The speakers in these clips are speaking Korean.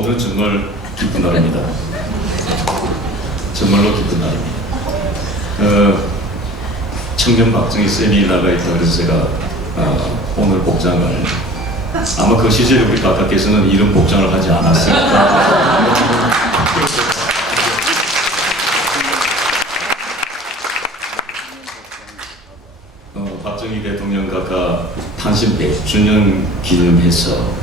오늘은 정말 기쁜 날입니다. 정말로 기쁜 날입니다. 청년 박정희 세미나가 있다 그래서 제가 오늘 복장을 아마 그 시절에 우리 각하께서는 이런 복장을 하지 않았을까. 박정희 대통령 각하 탄신 100주년 기념해서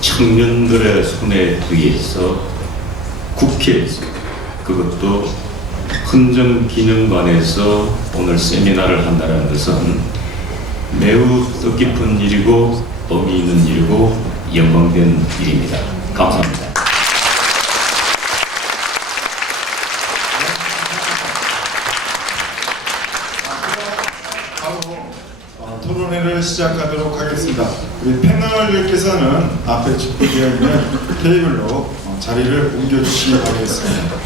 청년들의 손에 의해서 국회에서 그것도 헌정기념관에서 오늘 세미나를 한다는 것은 매우 뜻깊은 일이고 의미 있는 일이고 영광된 일입니다. 감사합니다. 토론회를 시작하도록 하겠습니다. 우리 패널들께서는 앞에 준비되어 있는 테이블로 자리를 옮겨주시기 바라겠습니다.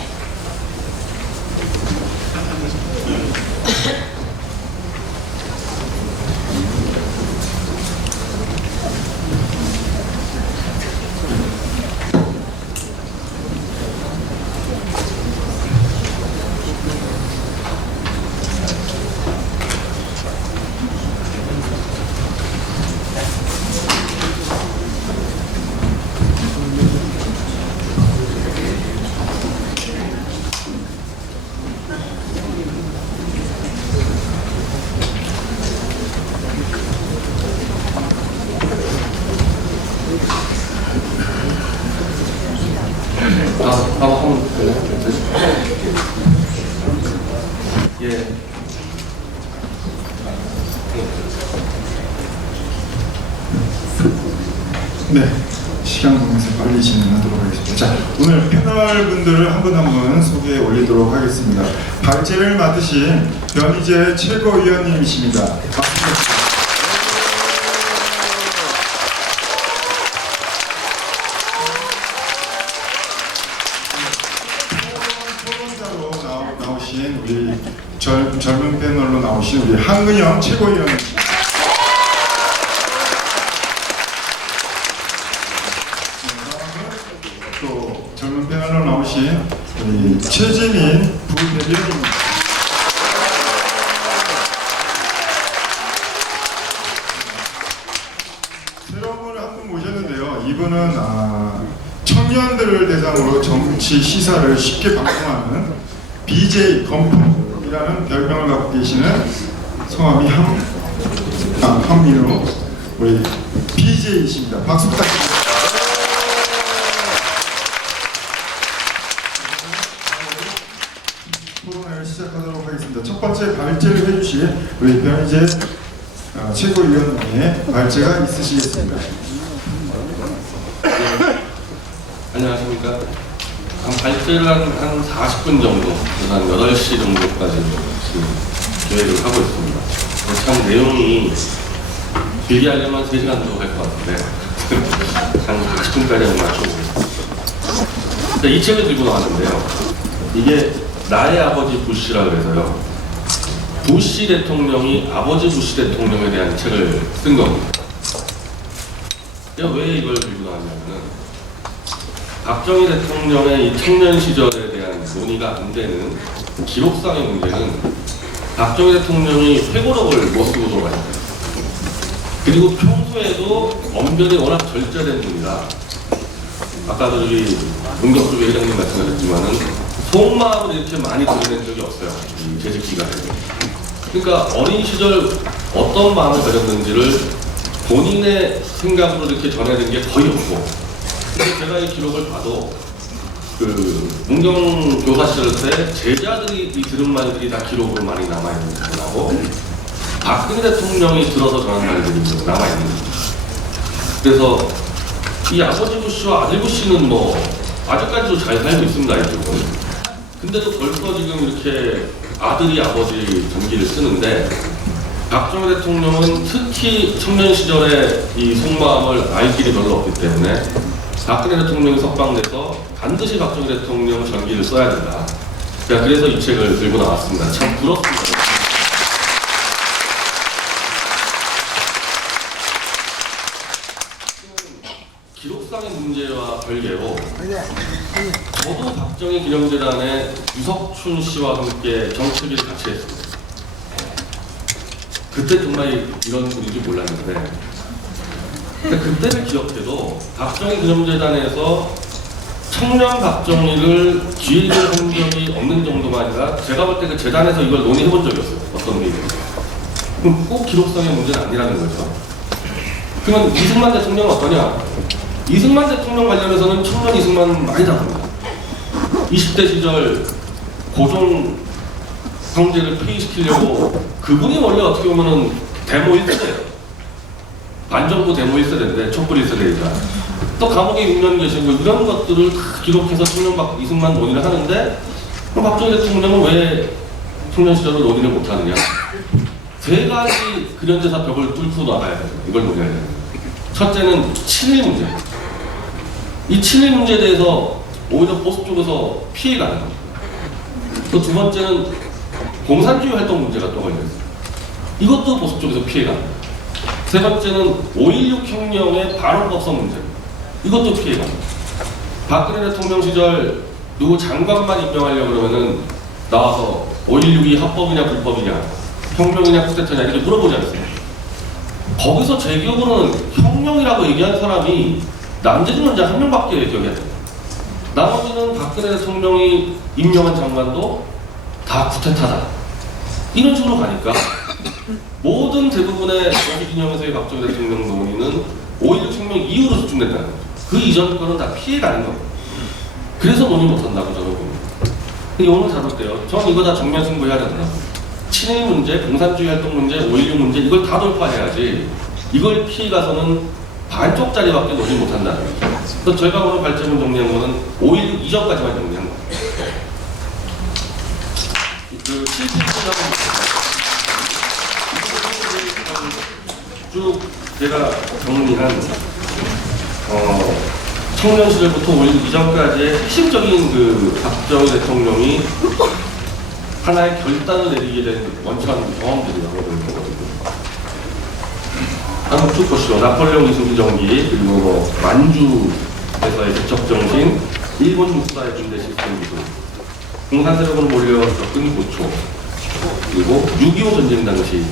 예. 네, 시간 관계에서 빨리 진행하도록 하겠습니다. 자, 오늘 패널 분들을 한 분 한 분 소개해 올리도록 하겠습니다. 발제를 맡으신 변희재 최고위원님이십니다. 박수. 나오신 우리 젊은 패널로 나오신 우리 한근영 최고위원입니다. 또 젊은 패널로 나오신 우리 최재민 부대변인입니다. 새로운 분을 한 분 모셨는데요. 이분은 청년들을 대상으로 정치 시사를 쉽게 방송하는 BJ 건풍이라는 별명을 갖고 계시는 성함이 한민우 우리 BJ이십니다. 박수 부탁드립니다. 토론회를 시작하도록 하겠습니다. 첫 번째 발제를 해주실 우리 변희재 최고위원님의 발제가 있으시겠습니다. 안녕하십니까. 발제를 한 40분 정도, 한 8시 정도까지 계획을 하고 있습니다. 참 내용이 길게 하려면 3시간 정도 갈 것 같은데 한 40분까지 한번 맞춰보겠습니다. 이 책을 들고 나왔는데요. 이게 나의 아버지 부시라고 해서요. 부시 대통령이 아버지 부시 대통령에 대한 책을 쓴 겁니다. 제가 왜 이걸 들고 나왔냐면은 박정희 대통령의 이 청년 시절에 대한 논의가 안 되는 기록상의 문제는 박정희 대통령이 회고록을 못 쓰고 돌아가셨어요. 그리고 평소에도 언변이 워낙 절제된 분이라 아까도 저기 문경수 회장님 말씀하셨지만은 속마음을 이렇게 많이 드러낸 적이 없어요. 이 재직 기간에. 그러니까 어린 시절 어떤 마음을 가졌는지를 본인의 생각으로 이렇게 전해낸 게 거의 없고 제가 이 기록을 봐도 문경 교사 시절 때 제자들이 이 들은 말들이 다 기록으로 많이 남아있는 부분하고 박근혜 대통령이 들어서 전한 말들이 남아있는 거죠. 그래서 이 아버지 부시와 아들 부시는 뭐 아직까지도 잘 살고 있습니다. 이쪽은. 근데도 벌써 지금 이렇게 아들이 아버지 전기를 쓰는데 박정희 대통령은 특히 청년 시절에 이 속마음을 알 길이 별로 없기 때문에 박근혜 대통령이 석방돼서 반드시 박정희 대통령 전기를 써야 된다. 제가 그래서 이 책을 들고 나왔습니다. 참 부럽습니다. 기록상의 문제와 별개로 저도 박정희 기념재단에 유석춘 씨와 함께 정치비를 같이 했습니다. 그때 정말 이런 분인 줄 몰랐는데 근데 그때를 기억해도 박정희 기념재단에서 청년 박정희를 기획을 한 적이 없는 정도가 아니라 제가 볼 때 그 재단에서 이걸 논의해본 적이 없어요. 어떤 얘기. 그럼 꼭 기록성의 문제는 아니라는 거죠. 그러면 이승만 대통령은 어떠냐? 이승만 대통령 관련해서는 청년 이승만 많이 다룹니다. 20대 시절 고종 형제를 폐위시키려고 그분이 원래 어떻게 보면은 데모 1세대예요. 반정부 데모 1세대인데 촛불 1세대이자 또 감옥에 6년 계시고 이런 것들을 다 기록해서 청년 이승만 논의를 하는데 그럼 박정희 대통령은 왜 청년 시절을 논의를 못하느냐? 세 가지 근현대사 벽을 뚫고 나가야 돼요. 이걸 논의해야 돼요. 첫째는 친일 문제. 이 친일 문제에 대해서 오히려 보수 쪽에서 피해가 나요. 또 두 번째는 공산주의 활동 문제가 또 걸려있어요. 이것도 보수 쪽에서 피해가 나요. 세 번째는 5.16 혁명의 발언법성 문제. 이것도 피해가 나요. 박근혜 대통령 시절 누구 장관만 임명하려고 그러면은 나와서 5.16이 합법이냐 불법이냐 혁명이냐 쿠데타냐 이렇게 물어보지 않습니까? 거기서 제 기억으로는 혁명이라고 얘기한 사람이 남재준 원장 한 명밖에 기억이 안 나요. 나머지는 박근혜 대통령이 임명한 장관도 다 쿠데타다. 이런 식으로 가니까 모든 대부분의 정치기념에서의 박정희 대통령 논의는 5.16 혁명 이후로 집중된다는 거죠. 그 이전 거는 다 피해가는 겁니다. 그래서 논의 못한다고 저는 봅니다. 근데 오늘 다룰 때요. 전 이거 다 정면 승부해야 된다. 친일 문제, 공산주의 활동 문제, 5.16 문제 이걸 다 돌파해야지 이걸 피해가서는 반쪽짜리밖에 논의 못한다는 거죠. 그래서 저희가 오늘 발제문 정리한 거는 5.16 이전까지만 정리한 거예요. 그 77분하고 쭉 제가 정리한 청년 시절부터 5.16 이전까지의 핵심적인 그 박정희 대통령이 하나의 결단을 내리게 된 원천 경험들이 나오는 거거든요. 한번 쭉 보시죠. 나폴레옹 이승기 정기, 그리고 뭐 만주에서의 개척 정신, 일본 육사의 군대 시스템 기술, 공산 세력으로 몰려겪은 고초, 그리고 6.25 전쟁 당시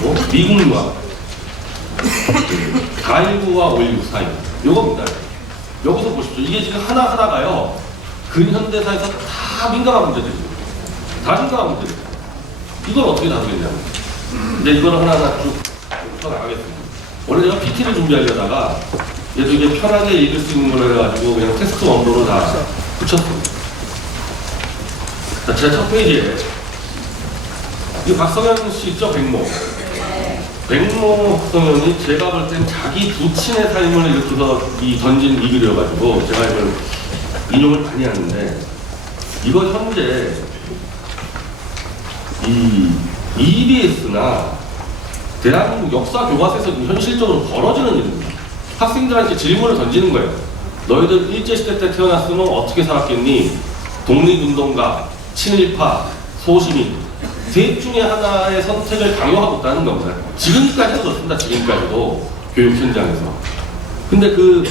뭐 미국과 4.19와 5.16 사이 요겁니다. 여기서 보십시오. 이게 지금 하나하나가요 근현대사에서 다 민감한 문제들이죠. 다 민감한 문제들이죠. 이걸 어떻게 다루겠냐면 이제 이거를 하나하나 쭉 풀어나가겠습니다. 원래 제가 PT를 준비하려다가 얘도 이게 편하게 읽을 수 있는 걸 해가지고 그냥 텍스트 원도로 다 붙였습니다. 자, 제가 첫 페이지에 이 박성현 씨 있죠? 백모 박성현이 제가 볼 땐 자기 부친의 삶을 일으켜서 던진 이 글이어가지고 제가 이걸 인용을 많이 하는데 이거 현재 이 EBS나 대한민국 역사 교과서에서 현실적으로 벌어지는 일입니다. 학생들한테 질문을 던지는 거예요. 너희들 일제시대 때 태어났으면 어떻게 살았겠니? 독립운동가, 친일파, 소시민 셋 중에 하나의 선택을 강요하고 있다는 겁니다. 지금까지도 그렇습니다. 지금까지도 교육 현장에서. 근데 그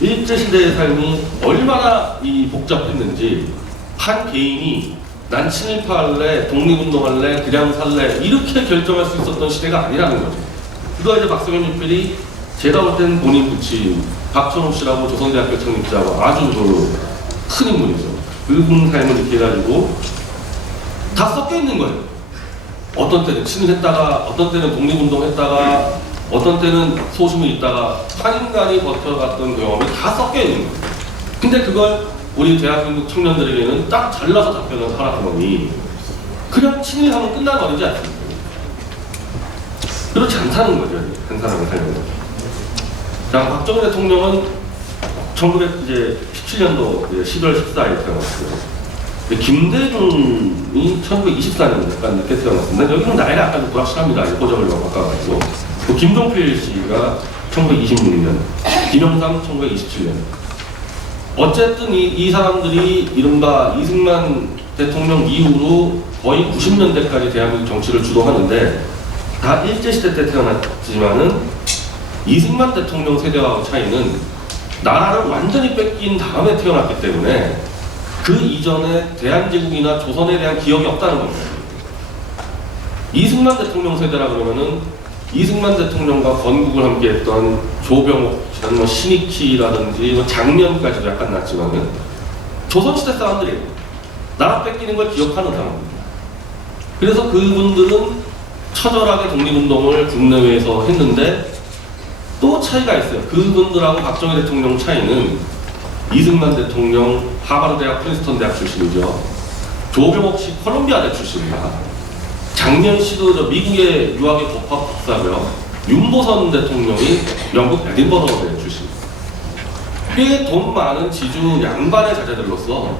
일제시대의 삶이 얼마나 복잡했는지 한 개인이 난 친일파 할래, 독립운동할래, 그냥 살래 이렇게 결정할 수 있었던 시대가 아니라는 거죠. 그거 이제 박성현 육필이 제가 볼 때는 본인 부친 박천호 씨라고 조선대학교 창립자고 아주 큰 인물이죠. 그분 삶을 이렇게 해가지고 다 섞여 있는 거예요. 어떤 때는 친일했다가, 어떤 때는 독립운동했다가, 어떤 때는 소심이 있다가 8인간이 버텨갔던 경험이 다 섞여 있는 거예요. 근데 그걸 우리 대한민국 청년들에게는 딱 잘라서 답변을 하라 그러니 그냥 친일하면 끝나는 거 아니지 않습니까? 그렇지 않다는 거죠. 한 사람을 살면. 자, 박정희 대통령은 1917년도 11월 14일 태어났어요. 김대중이 1924년 약간 늦게 태어났습니다. 여기는 나이가 약간 불확실합니다. 호적을 바꿔가지고. 김동필 씨가 1926년, 김영삼 1927년. 어쨌든 이 사람들이 이른바 이승만 대통령 이후로 거의 90년대까지 대한민국 정치를 주도하는데 다 일제시대 때 태어났지만은 이승만 대통령 세대와 차이는 나라를 완전히 뺏긴 다음에 태어났기 때문에 그 이전에 대한제국이나 조선에 대한 기억이 없다는 겁니다. 이승만 대통령 세대라 그러면은 이승만 대통령과 건국을 함께했던 조병옥, 뭐 신익희라든지 뭐 장면까지도 약간 났지만은 조선시대 사람들이에요. 나라 뺏기는 걸 기억하는 사람입니다. 그래서 그분들은 처절하게 독립운동을 국내외에서 했는데 또 차이가 있어요. 그분들하고 박정희 대통령 차이는 이승만 대통령 하버드 대학 프린스턴 대학 출신이죠. 조병옥 씨 콜롬비아 대 출신입니다. 장면 씨도 저 미국의 유학의 법학박사고요. 윤보선 대통령이 영국 에딘버러 대 출신입니다. 꽤 돈 많은 지주 양반의 자제들로서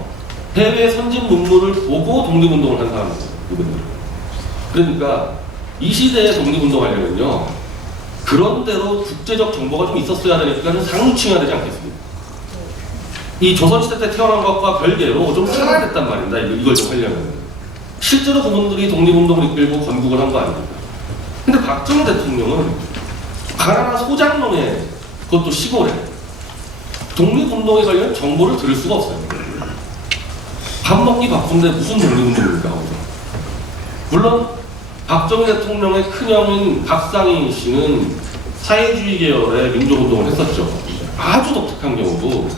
해외 선진 문물을 보고 독립운동을 한 사람입니다. 이분들은. 그러니까 이 시대에 독립운동하려면요, 그런 대로 국제적 정보가 좀 있었어야 되니까 상류층해야 되지 않겠습니까? 이 조선시대 때 태어난 것과 별개로 좀 살아냈단 말입니다. 이걸 좀 하려면. 실제로 그분들이 독립운동을 이끌고 건국을 한 거 아닙니까? 근데 박정희 대통령은 가나나 소장농에, 그것도 시골에 독립운동에 관련 정보를 들을 수가 없어요. 밥 먹기 바쁜데 무슨 독립운동입니까? 물론 박정희 대통령의 큰형인 박상희 씨는 사회주의 계열의 민족운동을 했었죠. 아주 독특한 경우도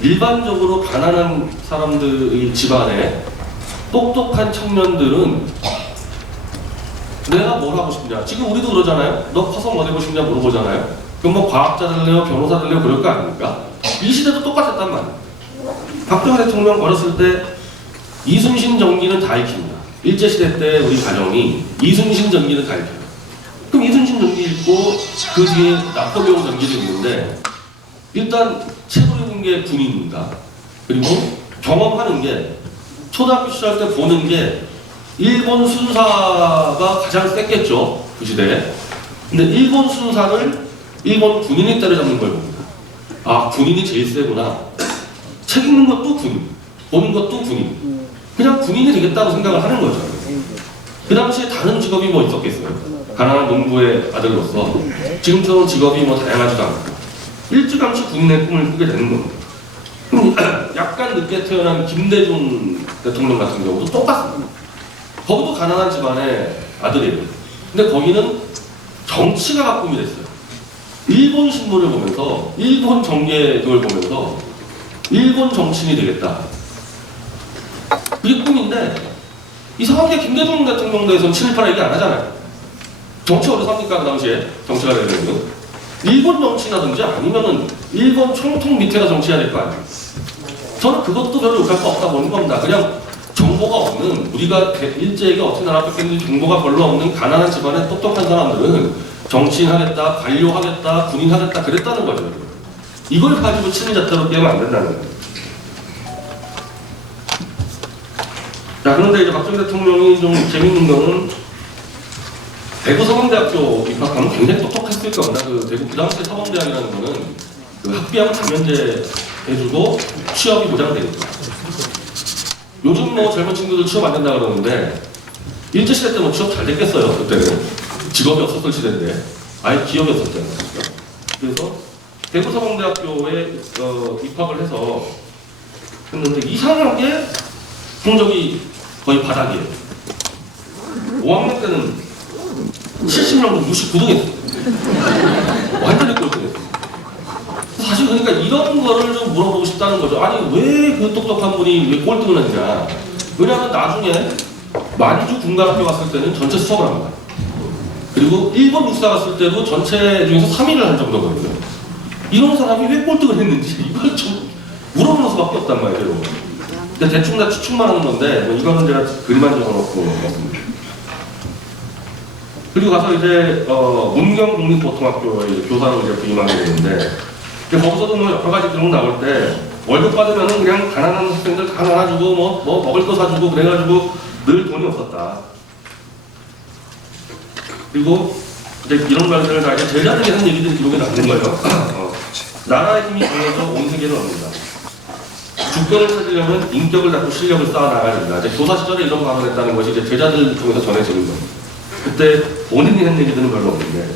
일반적으로 가난한 사람들의 집안에 똑똑한 청년들은 내가 뭘 하고 싶냐, 지금 우리도 그러잖아요. 너 커서 뭐 되고 싶냐 물어보잖아요. 그럼 뭐 과학자 될래요, 변호사 될래요, 그럴 거 아닙니까? 이 시대도 똑같았단 말이에요. 박정희 대통령 어렸을 때 이순신 전기는 다 익힙니다. 일제시대 때 우리 가정이 이순신 전기는 다 익혀요. 그럼 이순신 전기 읽고 그 뒤에 나폴레옹 전기도 읽는데 일단 책을 읽는 게 군인입니다. 그리고 경험하는 게 초등학교 시절 때 보는 게 일본 순사가 가장 셌겠죠. 그 시대에. 근데 일본 순사를 일본 군인이 때려잡는 걸 봅니다. 아, 군인이 제일 세구나. 책 읽는 것도 군인, 보는 것도 군인. 그냥 군인이 되겠다고 생각을 하는 거죠. 그 당시에 다른 직업이 뭐 있었겠어요. 가난한 농부의 아들로서 지금처럼 직업이 뭐 다양하지도 않고 일찌감치 군인의 꿈을 꾸게 되는 겁니다. 약간 늦게 태어난 김대중 대통령 같은 경우도 똑같습니다. 거기도 가난한 집안의 아들이에요. 근데 거기는 정치가 가꿈이 됐어요. 일본 신문을 보면서, 일본 정계를 보면서 일본 정치인이 되겠다. 그게 꿈인데 이상하게 김대중 대통령 대해서는 친일파라 얘기 안 하잖아요. 정치 어디서 합니까? 그 당시에 정치가 되려면 일본 정치라든지 아니면은 일본 총통 밑에가 정치해야 될 거 아니에요. 저는 그것도 별로 욕할 거 없다고 보는 겁니다. 그냥 정보가 없는, 우리가 일제에게 어떻게 나라 뺏겼는지 정보가 별로 없는 가난한 집안의 똑똑한 사람들은 정치인 하겠다, 관료 하겠다, 군인 하겠다 그랬다는 거죠. 이걸 가지고 친일자태로 깨면 안 된다는 거예요. 자, 그런데 이제 박정희 대통령이 좀 재밌는 거는 대구 서강대학교 입학하면 굉장히 똑똑했을 겁니다. 그 대구 그 당시에 서강대학이라는 거는 그 학비하고 당연제 해주고 취업이 보장되니까. 요즘 뭐 젊은 친구들 취업 안 된다 그러는데 일제시대 때 뭐 취업 잘 됐겠어요. 그때는 직업이 없었을 시대인데 아예 기업이 없었잖아요. 그래서 대구 서강대학교에 입학을 해서 했는데 이상하게 성적이 거의 바닥이에요. 5학년 때는 70명 69등 했어요. 완전히 꼴등했어요. 사실 그러니까 이런 거를 좀 물어보고 싶다는 거죠. 아니 왜 그 똑똑한 분이 왜 꼴등을 했냐. 왜냐하면 나중에 만주 군관학교 갔을 때는 전체 수석을 합니다. 그리고 일본 육사 갔을 때도 전체 중에서 3위를 한 정도거든요. 이런 사람이 왜 꼴등을 했는지 이걸 좀 물어보는 수밖에 없단 말이에요. 근데 대충 다 추측만 하는 건데 뭐 이거는 제가 글만 적어놓고 왔습니다. 그리고 가서 이제 문경 국립보통학교에 교사로 이제 부임하게 되는데 거기서도 뭐 여러 가지 그런 거 나올 때 월급 받으면은 그냥 가난한 학생들 다 나눠주고 뭐 먹을 거 사주고 그래가지고 늘 돈이 없었다. 그리고 이제 이런 말들을 다 이제 제자들이 하는 얘기들이 기록에 남는 거예요. 나라의 힘이 강해서 온 세계를 얻는다. 주권을 찾으려면 인격을 닦고 실력을 쌓아 나가야 된다. 이제 교사 시절에 이런 말을 했다는 것이 이제 제자들 통해서 전해지는 거예요. 그때 본인이 한 얘기들은 별로 없는데.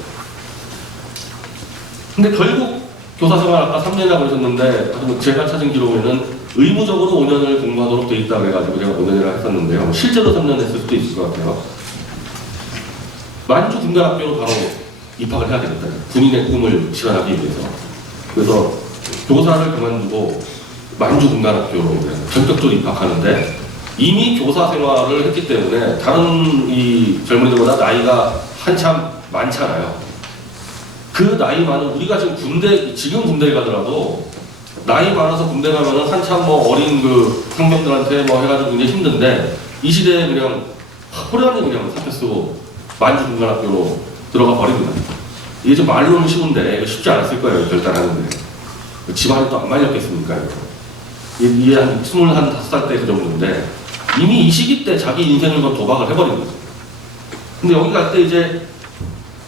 근데 결국 교사 생활 아까 3년이라고 하셨는데 제가 찾은 기록에는 의무적으로 5년을 공부하도록 돼 있다고 해가지고 제가 5년이라고 했었는데요. 실제로 3년 했을 수도 있을 것 같아요. 만주 군관학교로 바로 입학을 해야 되겠다. 군인의 꿈을 실현하기 위해서. 그래서 교사를 그만두고 만주 군관학교로 전격적으로 입학하는데 이미 교사 생활을 했기 때문에 다른 이 젊은이들보다 나이가 한참 많잖아요. 그 나이 많은 우리가 지금 군대에 가더라도 나이 많아서 군대 가면은 한참 뭐 어린 그 상병들한테 뭐 해가지고 굉장히 힘든데 이 시대에 그냥 호련히 그냥 사표 쓰고 만주 군관학교로 들어가 버립니다. 이게 좀 말로는 쉬운데 쉽지 않았을 거예요. 결단하는데 집안이 또 안 말렸겠습니까? 이게 한 25살 때 그 정도인데 이미 이 시기 때 자기 인생을 도박을 해버린 거죠. 근데 여기 갈 때 이제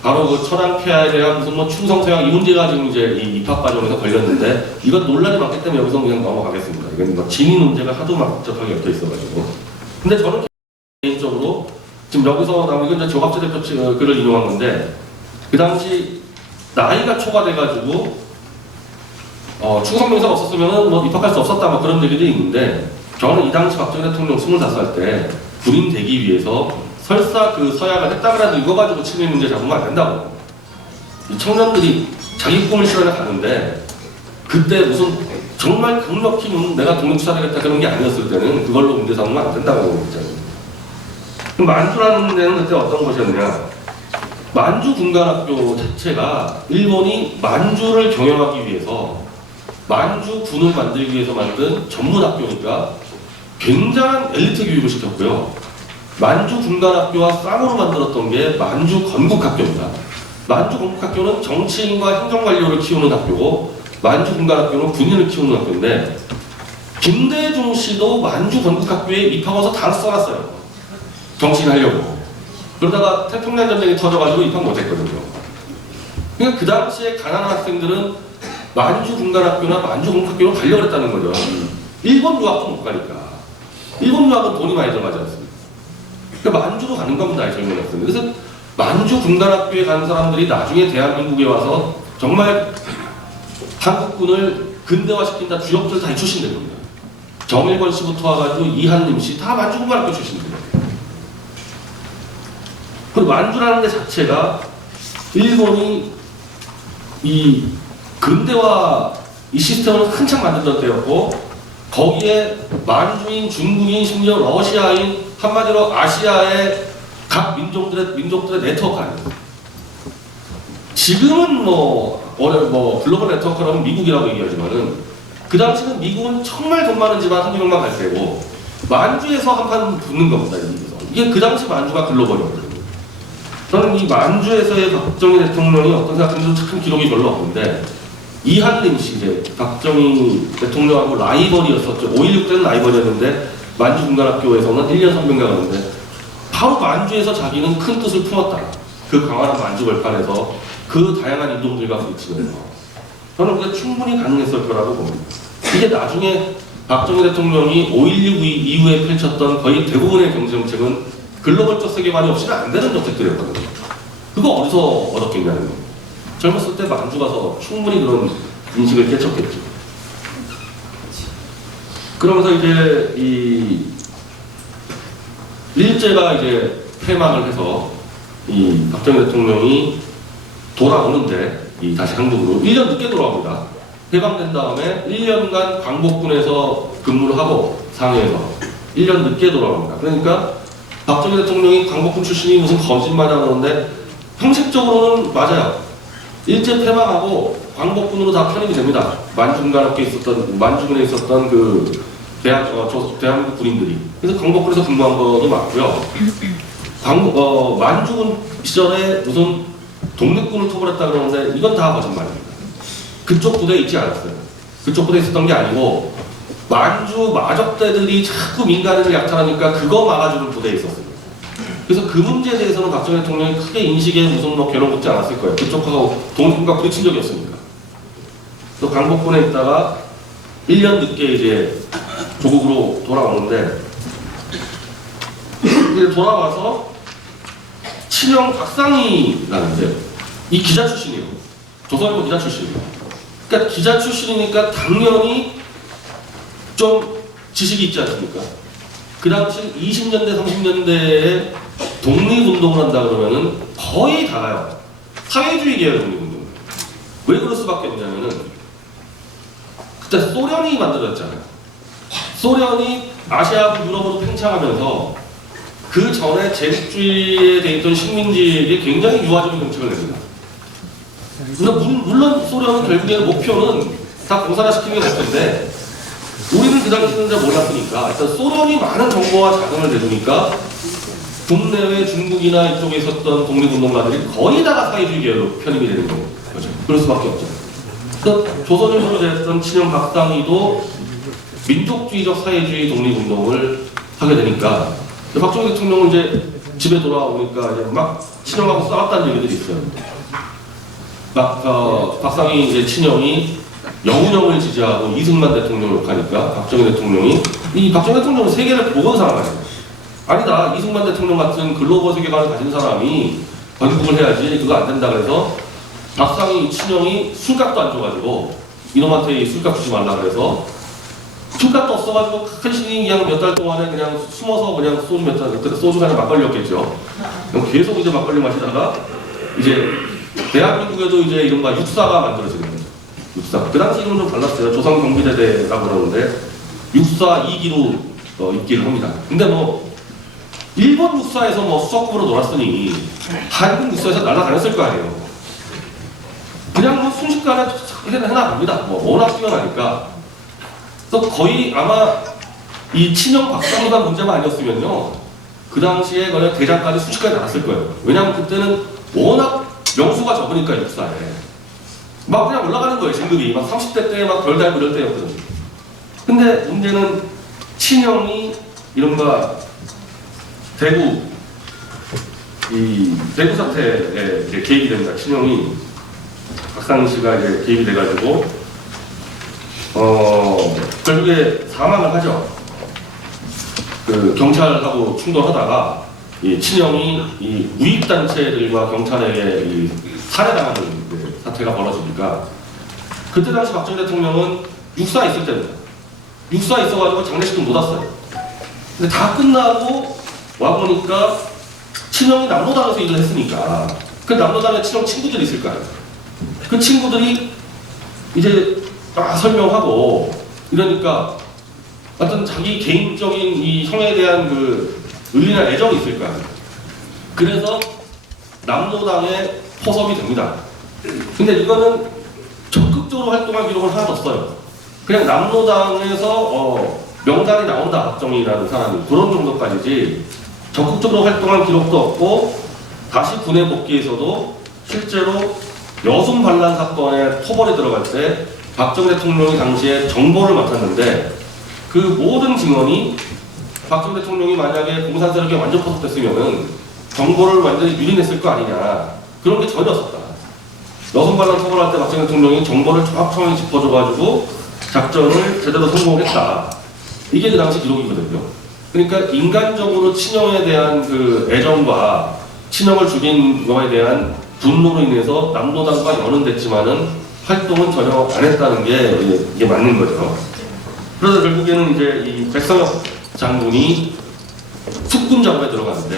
바로 그 천황 폐하에 대한 무슨 뭐 충성서양 이 문제가 지금 이제 이 입학 과정에서 걸렸는데 이건 논란이 많기 때문에 여기서 그냥 넘어가겠습니다. 이건 뭐 진위 문제가 하도 복잡하게 엮여 있어가지고. 근데 저는 개인적으로 지금 여기서 나온 이건 이제 조갑재 대표 글을 인용한 건데 그 당시 나이가 초과돼가지고 충성명사가 없었으면 뭐 입학할 수 없었다 뭐 그런 얘기들이 있는데 저는 이 당시 박정희 대통령 25살 때 군인 되기 위해서 설사 그 서약을 했다고라도 이거 가지고 친일 문제 잡으면 안 된다고. 이 청년들이 자기 꿈을 실현해 가는데 그때 무슨 정말 강력히 내가 독립투사되겠다 그런 게 아니었을 때는 그걸로 문제 삼으면 안 된다고 했잖아요. 그럼 만주라는 데는 그때 어떤 곳이었냐? 만주 군관학교 자체가 일본이 만주를 경영하기 위해서 만주 군을 만들기 위해서 만든 전문학교니까 굉장한 엘리트 교육을 시켰고요. 만주 군관학교와 쌍으로 만들었던 게 만주 건국학교입니다. 만주 건국학교는 정치인과 행정관료를 키우는 학교고 만주 군관학교는 군인을 키우는 학교인데 김대중 씨도 만주 건국학교에 입학와서 다 써놨어요. 정치인 하려고. 그러다가 태평양 전쟁이 터져가지고 입학 못했거든요. 그러니까 그 당시에 가난한 학생들은 만주 군관학교나 만주 건국학교로 가려고 했다는 거죠. 일본 유학도 못 가니까. 일본 유학은 돈이 많이 들어가지 않습니까? 그러니까 만주로 가는 겁니다, 이 젊은 학생들. 그래서 만주 군관학교에 가는 사람들이 나중에 대한민국에 와서 정말 한국군을 근대화시킨다 주역들 다 출신들 겁니다. 정일권 씨부터 와가지고 이한림 씨 다 만주 군관학교 출신들이에요. 그리고 만주라는 데 자체가 일본이 이 근대화 이 시스템을 한창 만들던 때였고 거기에 만주인, 중국인, 심지어 러시아인 한마디로 아시아의 각 민족들의 네트워크 아니에요. 지금은 뭐 글로벌 네트워크라면 미국이라고 얘기하지만은 그 당시는 미국은 정말 돈 많은 집안 한 명만 갈 때고 만주에서 한판 붙는 겁니다. 이게 그 당시 만주가 글로벌이었거든요. 저는 이 만주에서의 박정희 대통령이 어떤 생각인지 참 기록이 별로 없는데 이한림 씨 이제 박정희 대통령하고 라이벌이었었죠. 5.16 때는 라이벌이었는데 만주 군관학교에서는 1년 선배가 가는데 바로 만주에서 자기는 큰 뜻을 품었다. 그 강화한 만주 벌판에서 그 다양한 인종들과 부딪히면서 저는 그게 충분히 가능했을 거라고 봅니다. 이게 나중에 박정희 대통령이 5.16 이후에 펼쳤던 거의 대부분의 경제정책은 글로벌적 세계관이 없이는 안 되는 정책들이었거든요. 그거 어디서 얻었겠냐는 거예요. 젊었을 때 만주 가서 충분히 그런 인식을 깨쳤겠죠. 그러면서 이제 이 일제가 이제 폐망을 해서 이 박정희 대통령이 돌아오는데 이 다시 한국으로 1년 늦게 돌아옵니다. 해방된 다음에 1년간 광복군에서 근무를 하고 상해에서 1년 늦게 돌아옵니다. 그러니까 박정희 대통령이 광복군 출신이 무슨 거짓말하는데 형식적으로는 맞아요. 일제 폐망하고 광복군으로 다 편입이 됩니다. 만주군에 있었던 그 대한민국 군인들이. 그래서 광복군에서 근무한 것도 맞고요. 만주군 시절에 무슨 독립군을 토벌했다 그러는데 이건 다 거짓말입니다. 그쪽 부대에 있지 않았어요. 그쪽 부대에 있었던 게 아니고 만주 마적대들이 자꾸 민간인을 약탈하니까 그거 막아주는 부대에 있었어요. 그래서 그 문제에 대해서는 박정희 대통령이 크게 인식에 무슨 괴로움 갖지 않았을 거예요. 그쪽하고 독립군과 부딪힌 적이 없으니까. 또 광복군에 있다가 1년 늦게 이제 조국으로 돌아오는데 이제 돌아와서 친형 박상희라는데 이 기자 출신이에요. 조선일보 기자 출신이에요. 그러니까 기자 출신이니까 당연히 좀 지식이 있지 않습니까? 그 당시 20년대, 30년대에 독립운동을 한다 그러면은 거의 다가요. 사회주의 계열 독립운동. 왜 그럴 수밖에 없냐면은 그때 소련이 만들어졌잖아요. 소련이 아시아하고 유럽으로 팽창하면서 그 전에 제국주의에 돼 있던 식민지에게 굉장히 유화적인 정책을 냅니다. 물론 소련은 결국에는 목표는 다 공산화시키는 게 목표인데 우리는 그 당시는 잘 몰랐으니까 일단 소련이 많은 정보와 자금을 내주니까 국내외 중국이나 이쪽에 있었던 독립운동가들이 거의 다가 사회주의 계열로 편입이 되는 거죠. 그럴 수밖에 없죠. 그러니까 조선일보로 됐던 친형 박상희도 민족주의적 사회주의 독립운동을 하게 되니까 박정희 대통령은 이제 집에 돌아오니까 이제 막 친형하고 싸웠다는 얘기들이 있어요. 박상희 이제 친형이 여운형을 지지하고 이승만 대통령을 욕하니까 박정희 대통령이 이 박정희 대통령은 세계를 보건 사람 아니에요. 아니다. 이승만 대통령 같은 글로벌 세계관을 가진 사람이 건국을 해야지 그거 안 된다 그래서 박상희 친형이 술값도 안 줘가지고 이놈한테 술값 주지 말라 그래서 술값도 없어가지고 간신히 그냥 몇 달 동안에 그냥 숨어서 그냥 소주 몇 잔, 그때 소주가 아니라 막걸리였겠죠. 계속 이제 막걸리 마시다가 이제 대한민국에도 이제 이른바 육사가 만들어지는 거죠. 육사. 그 당시 이름 좀 달랐어요. 조선경비대대라고 그러는데 육사 2기로 있기를 합니다. 근데 뭐 일본 육사에서 뭐 수석급으로 놀았으니 한국 육사에서 날아다녔을 거 아니에요. 그냥 뭐 순식간에 해나갑니다. 뭐 워낙 뛰어나니까. 그래서 거의 아마 이 친형 박상희가 문제가 아니었으면요. 그 당시에 그냥 대장까지 순식간에 나갔을 거예요. 왜냐하면 그때는 워낙 명수가 적으니까 육사에. 막 그냥 올라가는 거예요, 진급이. 막 30대 때 막 별 달고 이럴 때였거든요. 근데 문제는 친형이 이른바 대구 사태에 이제 개입이 됩니다. 친형이 박상희 씨가 이제 개입이 돼가지고 결국에 사망을 하죠. 그 경찰하고 충돌하다가 이 친형이 이 우익단체들과 경찰에게 이 살해당하는 사태가 벌어지니까 그때 당시 박정희 대통령은 육사 있을 때입니다. 육사 있어가지고 장례식도 못 왔어요. 근데 다 끝나고 와보니까 친형이 남로당에서 일을 했으니까 그 남로당에 친형 친구들이 있을 거예요. 그 친구들이 이제 막 설명하고 이러니까 어떤 자기 개인적인 이 형에 대한 그 의리나 애정이 있을 거예요. 그래서 남로당에 포섭이 됩니다. 근데 이거는 적극적으로 활동한 기록은 하나도 없어요. 그냥 남로당에서 명단이 나온다 박정희라는 사람이 그런 정도까지지 적극적으로 활동한 기록도 없고 다시 군에 복귀해서도 실제로 여순 반란 사건에 토벌에 들어갈 때 박정희 대통령이 당시에 정보를 맡았는데 그 모든 증언이 박정희 대통령이 만약에 공산 세력에 완전 포섭됐으면은 정보를 완전히 유린했을 거 아니냐 그런 게 전혀 없었다. 여순 반란 토벌할 때 박정희 대통령이 정보를 정확하게 짚어줘가지고 작전을 제대로 성공했다. 이게 그 당시 기록이거든요. 그러니까 인간적으로 친형에 대한 그 애정과 친형을 죽인 거에 대한 분노로 인해서 남로당과 연은됐지만은 활동은 전혀 안 했다는 게 이게 맞는 거죠. 그래서 결국에는 이제 이 백성엽 장군이 숙군 작업에 들어가는데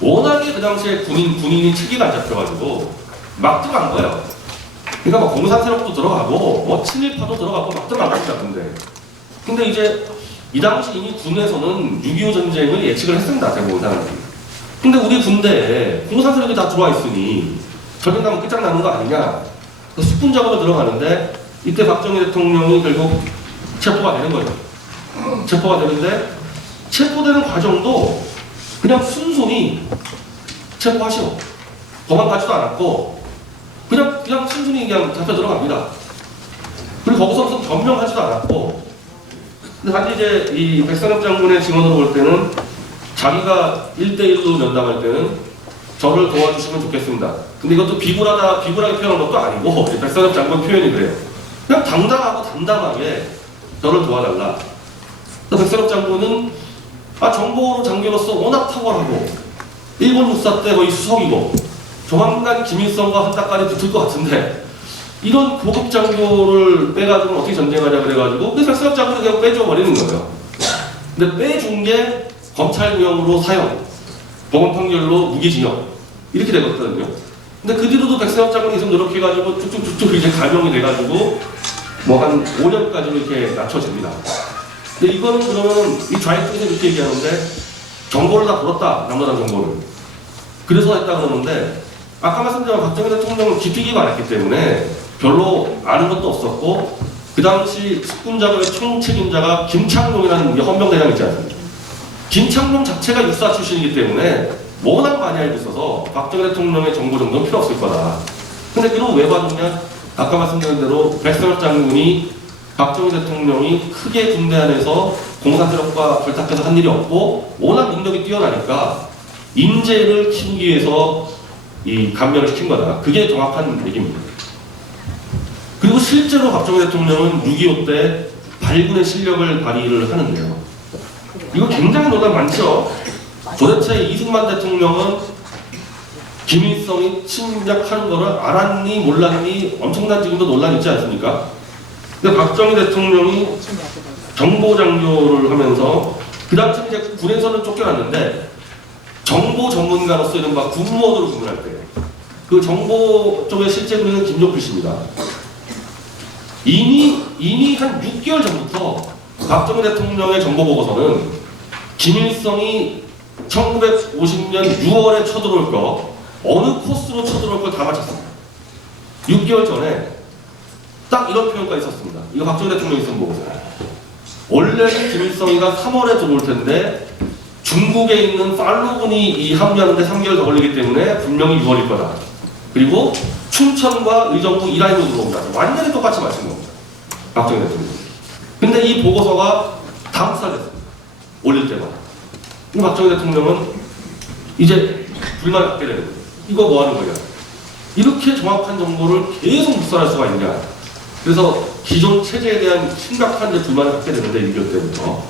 워낙에 그 당시에 군인이 체계가 안 잡혀가지고 막 들어간 거예요. 그러니까 뭐 공산 세력도 들어가고 뭐 친일파도 들어가고 막 들어간 것 같은데 근데 이제 이 당시 이미 군에서는 6.25 전쟁을 예측을 했습니다. 대부분 사람들이. 근데 우리 군대에 공산 세력이 다 들어와 있으니 전쟁 나면 끝장나는 거 아니냐. 숙군 작업에 들어가는데 이때 박정희 대통령이 결국 체포가 되는 거예요. 체포가 되는데 체포되는 과정도 그냥 순순히 체포하시오. 도망가지도 않았고 그냥 순순히 그냥 잡혀 들어갑니다. 그리고 거기서 무슨 변명하지도 않았고 근데 단지 이제 이 백선엽 장군의 증언으로 볼 때는 자기가 1대1로 면담할 때는 저를 도와주시면 좋겠습니다. 근데 이것도 비굴하게 표현한 것도 아니고 백선엽 장군 표현이 그래요. 그냥 당당하고 담담하게 저를 도와달라. 백선엽 장군은 정보로 장교로서 워낙 탁월하고 일본 육사 때 거의 수석이고 조만간 김일성과 한타까지 붙을 것 같은데 이런 고급 장교를 빼가지고 어떻게 전쟁하자 그래가지고 그 백성업 장교를 그냥 빼줘버리는 거예요. 근데 빼준 게 검찰명으로 사형, 법원 판결로 무기징역 이렇게 되거든요. 근데 그 뒤로도 백성업 장군이 계속 노력해가지고 쭉쭉쭉쭉 이제 감형이 돼가지고 뭐 한 5년까지로 이렇게 낮춰집니다. 근데 이거는 그러면 이 좌익 쪽에서 이렇게 얘기하는데 정보를 다 불었다, 남로당 정보를. 그래서 했다 그러는데 아까 말씀드린 박정희 대통령은 깊이 기반했기 때문에 별로 아는 것도 없었고 그 당시 측군작업의 총책임자가 김창룡이라는 헌병대장이 있지 않습니까? 김창룡 자체가 육사 출신이기 때문에 워낙 많이 알고 있어서 박정희 대통령의 정보 정도는 필요 없을 거다. 근데 그럼 왜 받느냐? 아까 말씀드린 대로 백성엽 장군이 박정희 대통령이 크게 군대 안에서 공사세력과 결탁해서 한 일이 없고 워낙 능력이 뛰어나니까 인재를 키우기 위해서 이 감면을 시킨 거다. 그게 정확한 얘기입니다. 그리고 실제로 박정희 대통령은 6.25 때 발군의 실력을 발휘를 하는데요. 이거 굉장히 논란 많죠? 도대체 이승만 대통령은 김일성이 침략하는 거를 알았니 몰랐니 엄청난 지금도 논란이 있지 않습니까? 근데 박정희 대통령이 정보장교를 하면서 그 당시 이제 군에서는 쫓겨났는데 정보 전문가로서 이른바 군무원으로 근무할 때 그 정보 쪽의 실제 군인은 김종필 씨입니다. 이미 한 6개월 전부터 박정희 대통령의 정보 보고서는 김일성이 1950년 6월에 쳐들어올 거 어느 코스로 쳐들어올 걸 다 맞췄습니다. 6개월 전에 딱 이런 표현까지 있었습니다. 이거 박정희 대통령이 쓴 보고서예요. 원래는 김일성이가 3월에 들어올 텐데 중국에 있는 팔로군이 이 합류하는데 3개월 더 걸리기 때문에 분명히 6월일 거다. 그리고 춘천과 의정부 이 라인으로 들어옵니다. 완전히 똑같이 맞춘 겁니다. 박정희 대통령. 근데 이 보고서가 다 묵살됐습니다. 올릴 때마다. 근데 박정희 대통령은 이제 불만을 갖게 되는 거예요. 이거 뭐 하는 거냐. 이렇게 정확한 정보를 계속 묵살할 수가 있냐. 그래서 기존 체제에 대한 심각한 불만을 갖게 되는데 6.25 때부터.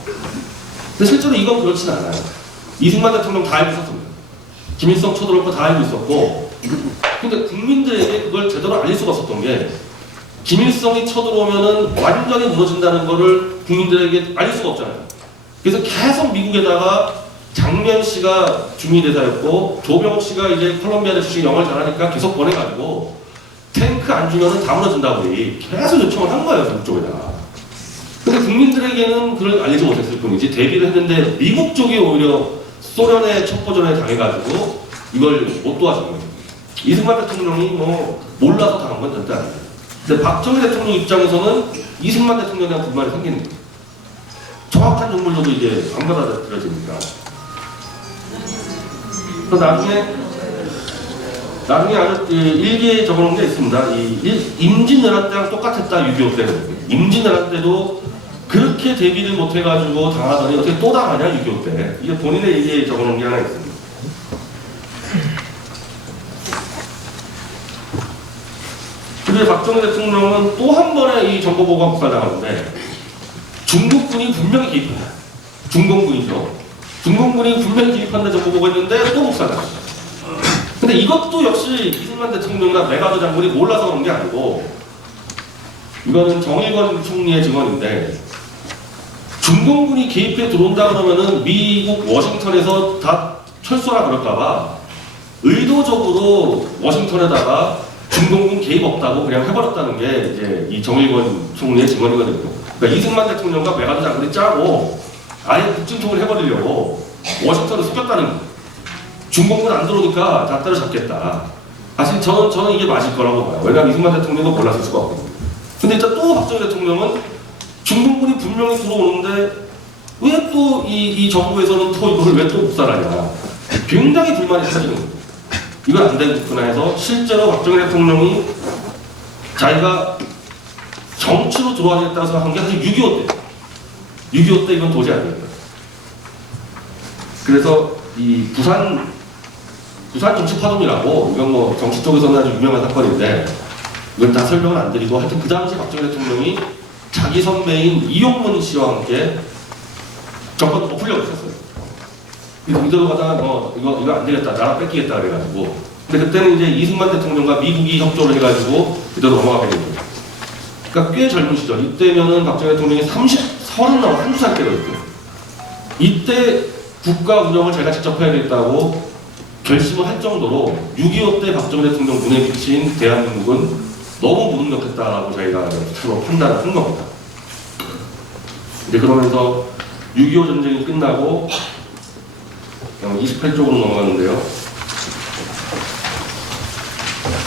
근데 실제로 이건 그렇진 않아요. 이승만 대통령 다 알고 있었습니다. 김일성 쳐들어올 거 다 알고 있었고 근데 국민들에게 그걸 제대로 알릴 수가 없었던 게 김일성이 쳐들어오면은 완전히 무너진다는 거를 국민들에게 알릴 수가 없잖아요. 그래서 계속 미국에다가 장면 씨가 주미대사였고 조병옥 씨가 이제 콜롬비아 대출식 영어를 잘하니까 계속 보내가지고 탱크 안 주면은 다 무너진다고 계속 요청을 한 거예요, 중국 쪽에다가. 근데 국민들에게는 그걸 알리지 못했을 뿐이지 대비를 했는데 미국 쪽이 오히려 소련의 첩보전에 당해가지고 이걸 못 도와준 거예요. 이승만 대통령이 뭐 몰라서 당한 건 절대 아니에요. 근데 박정희 대통령 입장에서는 이승만 대통령에 대한 불만이 생기는 거예요. 정확한 정보로도 이제 안 받아들여지니까. 그래서 나중에 아주 일기에 적어놓은 게 있습니다. 임진왜란 때랑 똑같았다, 6.25 때는. 임진왜란 때도 그렇게 대비를 못해가지고 당하더니 어떻게 또 당하냐, 6.25 때. 이게 본인의 일기에 적어놓은 게 하나 있습니다. 그리고 박정희 대통령은 또 한 번의 이 정보보고가 묵살당하는데 중국군이 분명히 개입한다. 중공군이죠. 중공군이 분명히 개입한다 정보보고 했는데 또 묵살당합니다. 근데 이것도 역시 이승만 대통령이나 메가더 장군이 몰라서 그런 게 아니고 이거는 정일권 총리의 증언인데 중공군이 개입해 들어온다 그러면은 미국 워싱턴에서 다 철수하라 그럴까봐 의도적으로 워싱턴에다가 중공군 개입 없다고 그냥 해버렸다는 게 이제 이 정일권 총리의 증언이거든요. 그러니까 이승만 대통령과 메가더 장군이 짜고 아예 국진통을 해버리려고 워싱턴을 숙였다는 거예요. 중공군 안 들어오니까 다 때려잡겠다. 사실 저는 이게 맞을 거라고 봐요. 왜냐하면 이승만 대통령도 몰랐을 수가 없거든요. 근데 일단 또 박정희 대통령은 중공군이 분명히 들어오는데 왜 또 이 정부에서는 또 이걸 왜 또 묵살하냐. 굉장히 불만이 커지는 거예요. 이건 안 되겠구나 해서 실제로 박정희 대통령이 자기가 정치로 들어와야겠다고 생각한 게 사실 6.25 때. 6.25 때 이건 도저히 안 되겠다. 그래서 이 부산 정치파동이라고 이건 뭐 정치 쪽에서는 아주 유명한 사건인데 이걸 다 설명을 안 드리고 하여튼 그 당시 박정희 대통령이 자기 선배인 이용문 씨와 함께 정권 엎으려고 했었어요. 이대로 가다가 이거 안 되겠다 나라 뺏기겠다 그래가지고 근데 그때는 이제 이승만 대통령과 미국이 협조를 해가지고 그대로 넘어가게 된 거예요. 그러니까 꽤 젊은 시절. 이때면은 박정희 대통령이 31살 때였어요. 이때 국가 운영을 제가 직접 해야겠다고 결심을 할 정도로 6.25 때 박정희 대통령 눈에 비친 대한민국은 너무 무능력했다라고 저희가 스스로 판단을 한 겁니다. 이제 그러면서 6.25 전쟁이 끝나고 28쪽으로 넘어가는데요.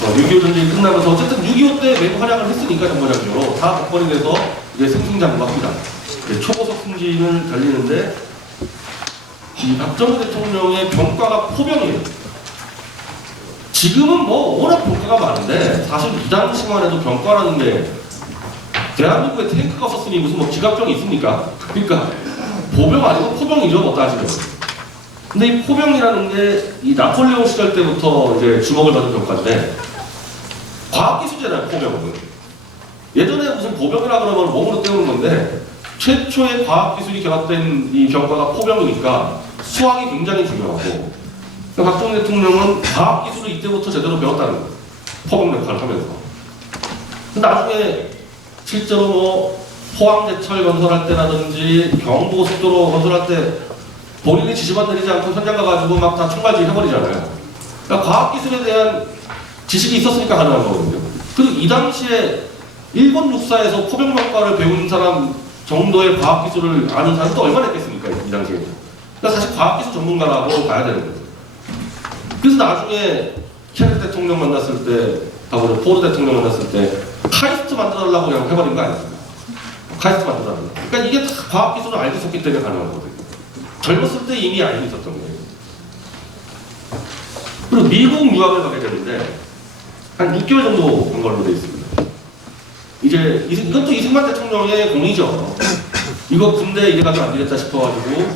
6.25 전쟁이 끝나면서 어쨌든 6.25 때 매우 활약을 했으니까 정보장교로 다 복권이 돼서 이제 승승장구합니다. 초고속 승진을 달리는데 이 박정희 대통령의 병과가 포병이에요. 지금은 뭐 워낙 병과가 많은데 사실 이 당시만 해도 병과라는 게 대한민국에 탱크가 없었으니 무슨 뭐 기갑병이 있습니까? 그러니까 보병 아니고 포병이죠, 뭐 따지면. 근데 이 포병이라는 게 이 나폴레옹 시절 때부터 이제 주목을 받은 병과인데 과학기술이잖아요, 포병은. 예전에 무슨 보병이라 그러면 몸으로 때우는 건데 최초의 과학기술이 결합된 이 병과가 포병이니까 수학이 굉장히 중요하고 그러니까 박정희 대통령은 과학기술을 이때부터 제대로 배웠다는 거예요. 포병 역할을 하면서. 나중에 실제로 뭐 포항제철 건설할 때라든지 경부고속도로 건설할 때 본인이 지시만 내리지 않고 현장 가가지고 막 다 총괄질 해버리잖아요. 그러니까 과학기술에 대한 지식이 있었으니까 가능한 거거든요. 그리고 이 당시에 일본 육사에서 포병병과를 배운 사람 정도의 과학기술을 아는 사람이 또 얼마나 있겠습니까? 이 당시에. 그러니까 사실 과학기술 전문가라고 봐야 되는 거죠. 그래서 나중에 케네디 대통령 만났을 때, 바로 포드 대통령 만났을 때 카이스트 만들어달라고 그냥 해버린 거 아닙니까? 카이스트 만들어달라고. 그러니까 이게 다 과학기술을 알고 있었기 때문에 가능한 거거든요. 젊었을 때 이미 알고 있었던 거예요. 그리고 미국 유학을 가게 되는데 한 6개월 정도 간 걸로 되어 있습니다. 이제 이것도 이승만 대통령의 공이죠. 이거 군대 이래 가지고 안 되겠다 싶어가지고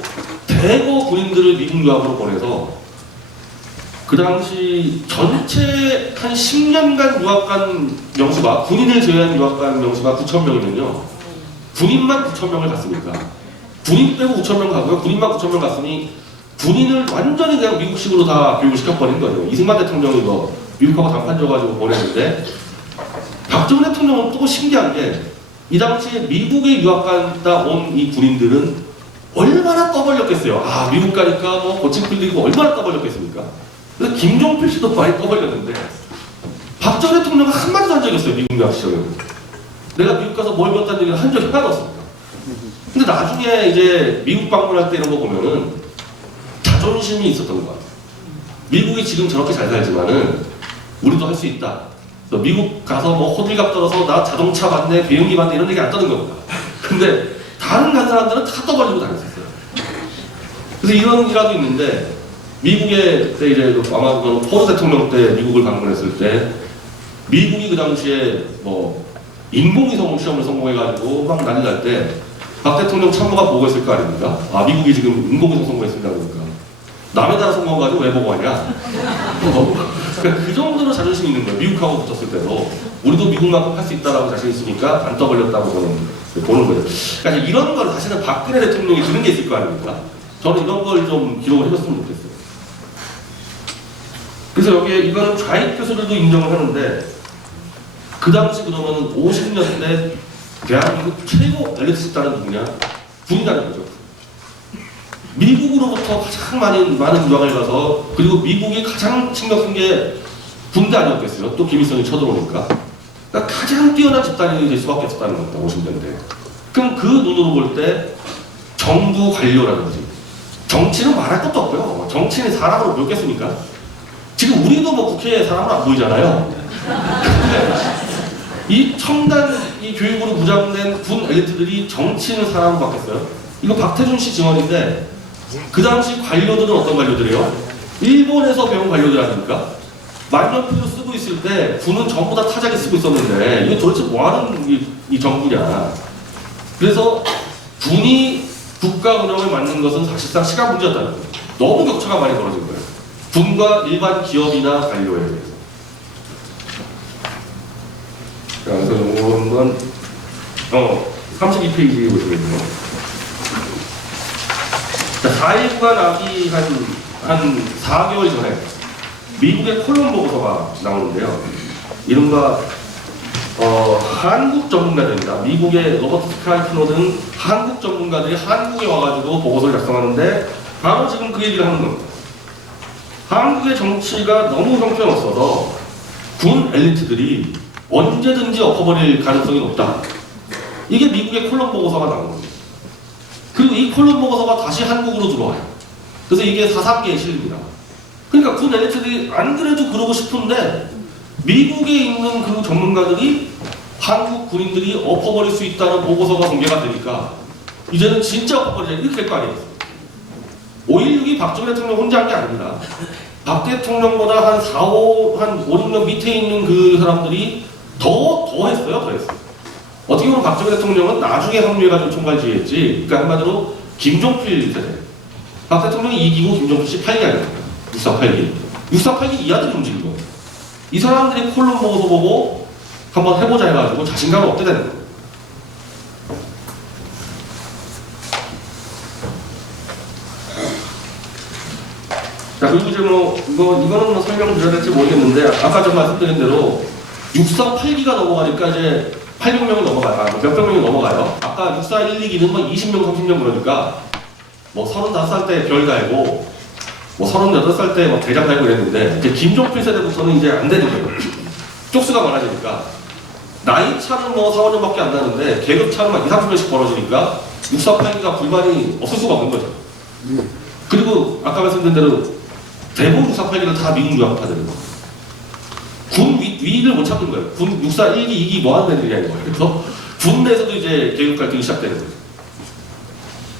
대거 군인들을 미국 유학으로 보내서 그 당시 전체 한 10년간 유학간 명수가 군인을 제외한 유학간 명수가 9,000명이면요. 군인만 9,000명을 갔으니까 군인 빼고 9,000명 가고요. 군인만 9,000명 갔으니 군인을 완전히 그냥 미국식으로 다 교육을 시켜버린 거죠. 이승만 대통령이 이거 미국하고 단판 줘가지고 보냈는데 박정희 대통령은 또 신기한 게 이 당시에 미국에 유학 갔다 온 이 군인들은 얼마나 떠벌렸겠어요. 아 미국 가니까 뭐 고침 풀리고 얼마나 떠벌렸겠습니까? 그래서 김종필 씨도 많이 떠벌렸는데 박정희 대통령은 한마디도 한 적이 없어요. 미국 유학 시절에. 내가 미국 가서 뭘 배웠다는 얘기를 한 적이 하나도 없습니다. 근데 나중에 이제 미국 방문할 때 이런 거 보면은 자존심이 있었던 것 같아요. 미국이 지금 저렇게 잘 살지만은 우리도 할 수 있다. 미국 가서 뭐 호들갑 떨어서 나 자동차 받네, 비행기 받네 이런 얘기 안 떠는 겁니다. 근데 다른 간 사람들은 다 떠벌리고 다녔었어요. 그래서 이런 일화도 있는데 미국에 때 이제 아마 포드 대통령 때 미국을 방문했을 때 미국이 그 당시에 뭐 인공위성 시험을 성공해가지고 막 난리 날 때 박 대통령 참모가 보고했을 거 아닙니까? 아 미국이 지금 인공위성 성공했습니다 그러니까 남의 나라 성공해가지고 왜 보고하냐? 그러니까 그 정도로 자존심이 있는 거예요. 미국하고 붙었을 때도 우리도 미국만큼 할 수 있다라고 자신 있으니까 안 떠벌렸다고 저는 보는 거예요. 그러니까 이런 걸 사실은 박근혜 대통령이 들은 게 있을 거 아닙니까? 저는 이런 걸 좀 기록을 해줬으면 좋겠어요. 그래서 여기에 이거는 좌익 교수들도 인정을 하는데 그 당시 그러면 50년대 대한민국 최고 엘리트 집단은 누구냐? 군이라는 거죠. 미국으로부터 가장 많은 유학을 가서 그리고 미국이 가장 신경 쓴 게 군대 아니었겠어요. 또 김일성이 쳐들어오니까. 그러니까 가장 뛰어난 집단이 될 수밖에 없었다는 겁니다. 50년대. 그럼 그 눈으로 볼 때 정부 관료라든지 정치는 말할 것도 없고요. 정치는 사람으로 보였겠습니까? 지금 우리도 뭐 국회에 사람으로 안 보이잖아요. 이 첨단 이 교육으로 무장된 군 엘리트들이 정치는 사람으로 바뀌었어요. 이거 박태준 씨 증언인데 그 당시 관료들은 어떤 관료들이에요? 일본에서 배운 관료들 아닙니까? 만년필로 쓰고 있을 때 군은 전부 다 타자기 쓰고 있었는데 이게 도대체 뭐하는 이 정부냐. 그래서 군이 국가 운영을 맡는 것은 사실상 시간 문제였다는 거예요. 너무 격차가 많이 벌어진 거예요. 군과 일반 기업이나 관료에 대해서. 자, 그래서 이런 건 32페이지 보시면요. 자, 4.19가 나기 한 4개월 전에 미국의 콜론 보고서가 나오는데요. 이른바 한국 전문가들입니다. 미국의 로버트 스카이프너 등 한국 전문가들이 한국에 와가지고 보고서를 작성하는데 바로 지금 그 얘기를 하는 겁니다. 한국의 정치가 너무 형편없어서 군 엘리트들이 언제든지 엎어버릴 가능성이 높다. 이게 미국의 콜론 보고서가 나온 겁니다. 그리고 이 콜론 보고서가 다시 한국으로 들어와요. 그래서 이게 4.3개에 실립니다. 그러니까 군 엘리트들이 안 그래도 그러고 싶은데 미국에 있는 그 전문가들이 한국 군인들이 엎어버릴 수 있다는 보고서가 공개가 되니까 이제는 진짜 엎어버리자 이렇게 될 거 아니에요. 5.16이 박정희 대통령 혼자 한 게 아닙니다. 박 대통령보다 한 5, 6년 밑에 있는 그 사람들이 더 했어요. 더 했어요. 어떻게 보면 박정희 대통령은 나중에 합류해가지고 총괄지휘했지. 그러니까 한마디로 김종필 세대. 박 대통령이 2기고 김종필 씨 8기 아닙니까? 6.4, 8기 이 아들이 움직인 거예요. 이 사람들이 콜론 보고서 보고 한번 해보자 해가지고 자신감을 얻게 되는 거예요. 자, 그리고 이제 이거는 뭐 설명을 드려야 될지 모르겠는데, 아까 좀 말씀드린 대로 6.4,8기가 넘어가니까 이제 800명이 넘어가요. 몇백 명이 넘어가요. 아까 6.4,1,2기는 뭐 20명, 30명 그러니까 뭐 35살 때 별 달고 뭐 38살 때 뭐 대장 달고 이랬는데 이제 김종필 세대부터는 이제 안 되는 거예요. 쪽수가 많아지니까 나이 차는 뭐 4, 5년밖에 안 나는데 계급 차는 막 2, 30년씩 벌어지니까 6.4,8기가 불만이 없을 수가 없는 거죠. 그리고 아까 말씀드린 대로 대부분 6.4,8기를 다 미국 유학파들이고 군 위를 못 찾는 거예요. 군 6.4, 1기, 2기 뭐 하는 애들이냐 이거예요. 그래서 군 내에서도 이제 계급 갈등이 시작되는 거죠.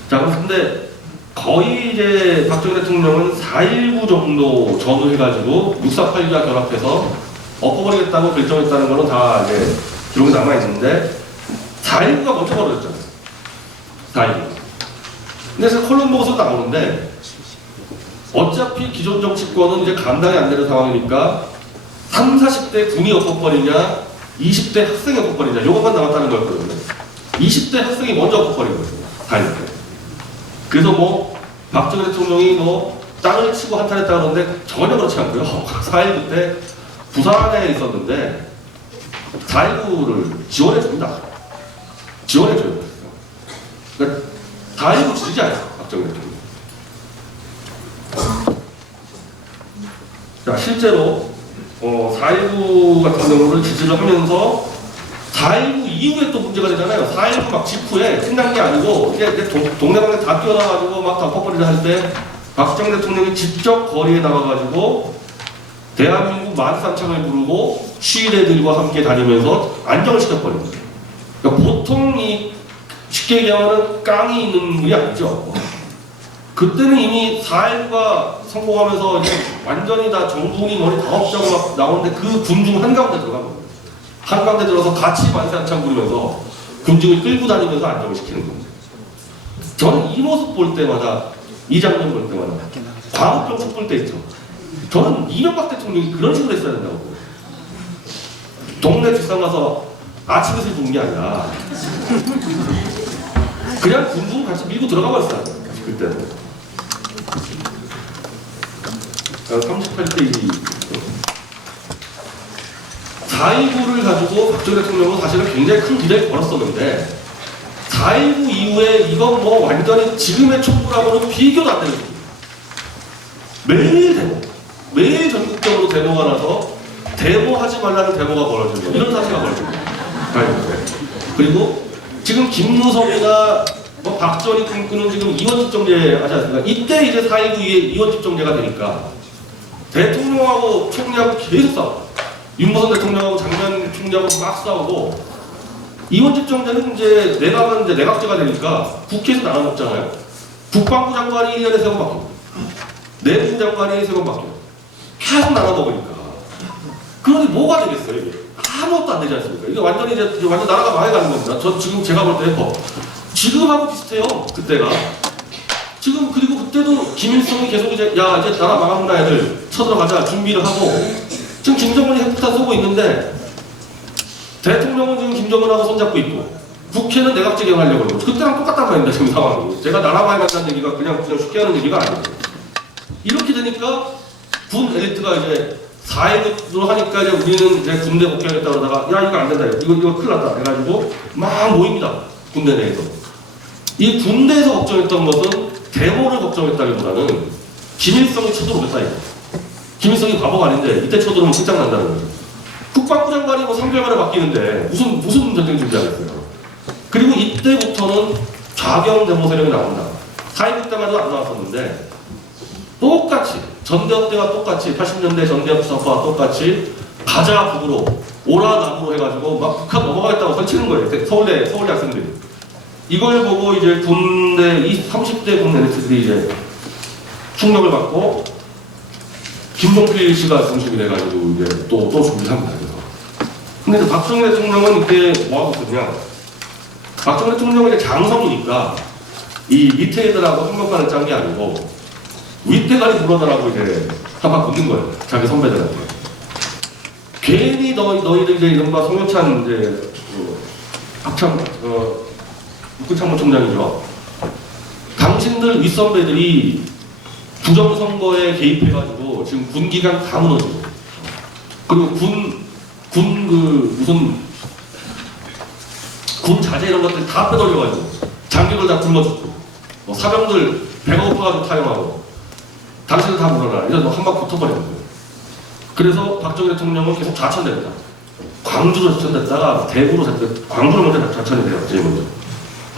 자, 근데 거의 이제 박정희 대통령은 4.19 정도 전후해가지고 6.4,8기와 결합해서 엎어버리겠다고 결정했다는 거는 다 이제 기록이 남아있는데 4.19가 먼저 벌어졌잖아요. 4.19. 근데 그래서 콜론 보고서 나오는데 어차피 기존 정치권은 이제 감당이 안 되는 상황이니까 30, 40대 군이 엎어버리냐 20대 학생이 엎어버리냐 요것만 남았다는 거였거든요. 20대 학생이 먼저 엎어버린 거예요. 4.19. 그래서 뭐 박정희 대통령이 뭐 땅을 치고 한탄했다 그러는데 전혀 그렇지 않고요. 4.19 때 부산에 있었는데 4.19를 지원해줍니다. 지원해줘요. 그러니까 4.19 지지지 않아요. 박정희 대통령. 자, 실제로 4.19 같은 경우를 지지를 하면서 4.19 이후에 또 문제가 되잖아요. 4.19 막 직후에 끝난 게 아니고 이제 동네방네 다 뛰어나가지고 막 덮어버리자 할 때 박정희 대통령이 직접 거리에 나가가지고 대한민국 만산창을 부르고 시위대들과 함께 다니면서 안정을 시켜버린 거예요. 그러니까 보통 이 쉽게 얘기하면 깡이 있는 분이 아니죠. 그때는 이미 4.19가 성공하면서 이제 완전히 다 정부군이 머리 다 없자고 막 나오는데 그 군중 한가운데 들어간 겁니다. 한가운데 들어서 같이 만세 한창 부르면서 군중을 끌고 다니면서 안정을 시키는 겁니다. 저는 이 모습 볼 때마다, 이 장면 볼 때마다 광우병 볼 때 있죠. 저는 이명박 대통령이 그런 식으로 했어야 된다고 보여요. 동네 뒷산 가서 아침에서 부는 게 아니라 그냥 군중 같이 밀고 들어가 버렸어요. 그때는. 38대 2. 4.19를 가지고 박정희 대통령은 사실은 굉장히 큰 기대를 걸었었는데 4.19 이후에 이건 뭐 완전히 지금의 촛불하고는 비교도 안 되는 겁니다. 매일 데모, 매일 전국적으로 데모가 나서 데모하지 말라는 데모가 벌어진 거예요. 이런 사태가 벌어진 거예요. 그리고 지금 김무성이나 뭐 박정희 꿈꾸는 지금 이원집 정제 하지 않습니까? 이때 이제 4.19 이후에 이원집 정제가 되니까 대통령하고 총리하고 계속 싸워. 윤무선 대통령하고 장관 총리하고 막 싸우고 이원집 정제는 이제 내각은 이제 내각제가 되니까 국회에서 나눠먹잖아요. 국방부 장관이 1년에 3번 바뀌고 내무부 장관이 3번 바뀌고 계속 나눠먹으니까 그러니 뭐가 되겠어요 이게? 아무것도 안 되지 않습니까? 이게 완전히 이제 완전 나라가 망해가는 겁니다. 저 지금 제가 볼 때 지금하고 비슷해요. 그때가 지금 그리고 그때도 김일성이 계속 이제 야 이제 나라 망한다 애들 쳐들어가자 준비를 하고 지금 김정은이 핵폭탄 쏘고 있는데 대통령은 지금 김정은하고 손잡고 있고 국회는 내각제 개헌하려고 그러고 그때랑 똑같단 말입니다. 지금 상황이. 제가 나라 망해간다는 얘기가 그냥 쉽게 하는 얘기가 아니에요. 이렇게 되니까 군 엘리트가 이제 4.19로 하니까 이제 우리는 이제 군대 복귀하겠다 그러다가 야 이거 안 된다 이거 큰일 났다 해가지고 막 모입니다. 군대 내에서. 이 군대에서 걱정했던 것은 데모를 걱정했다기보다는 김일성이 쳐들어오겠다 이거. 김일성이 바보가 아닌데 이때 쳐들어오면 끝장난다는 거죠. 국방부 장관이 뭐 3개월 만에 바뀌는데 무슨 전쟁 준비하겠어요. 그리고 이때부터는 좌경 데모 세력이 나온다. 4.19 때마다 안 나왔었는데 똑같이 전대협 때와 똑같이 80년대 전대협 사업과 똑같이 가자 북으로 오라 남으로 해가지고 막 북한 넘어가겠다고 설치는 거예요. 서울대 학생들이. 이걸 보고 이제 군대 30대 군 엘리트들이 이제 충격을 받고 김종필 씨가 중심이 돼가지고 이제 또 준비를 합니다. 그래서. 근데 박정희 대통령은 이때 뭐 하고 있었냐? 박정희 대통령은 이제 장성이니까 이 밑에 애들하고 한명판을 짠 게 아니고 윗대가리 물어달라고 이제 한번 붙는 거예요. 자기 선배들한테. 괜히 너희들 이제 이른바 송효찬 이제 국군참모총장이죠. 당신들 윗선배들이 부정선거에 개입해가지고 지금 군기강 다 무너지고 그리고 군 자재 이런 것들 다 빼돌려가지고 장교들 다 굶어 죽고 뭐 사병들 배가 고파가지고 타령하고 당신들 다 물어라 이래서 한 방 붙어버리는 거예요. 그래서 박정희 대통령은 계속 좌천됩니다. 광주로 좌천됐다가 대구로 광주로 먼저 좌천이 돼요. 제일 먼저.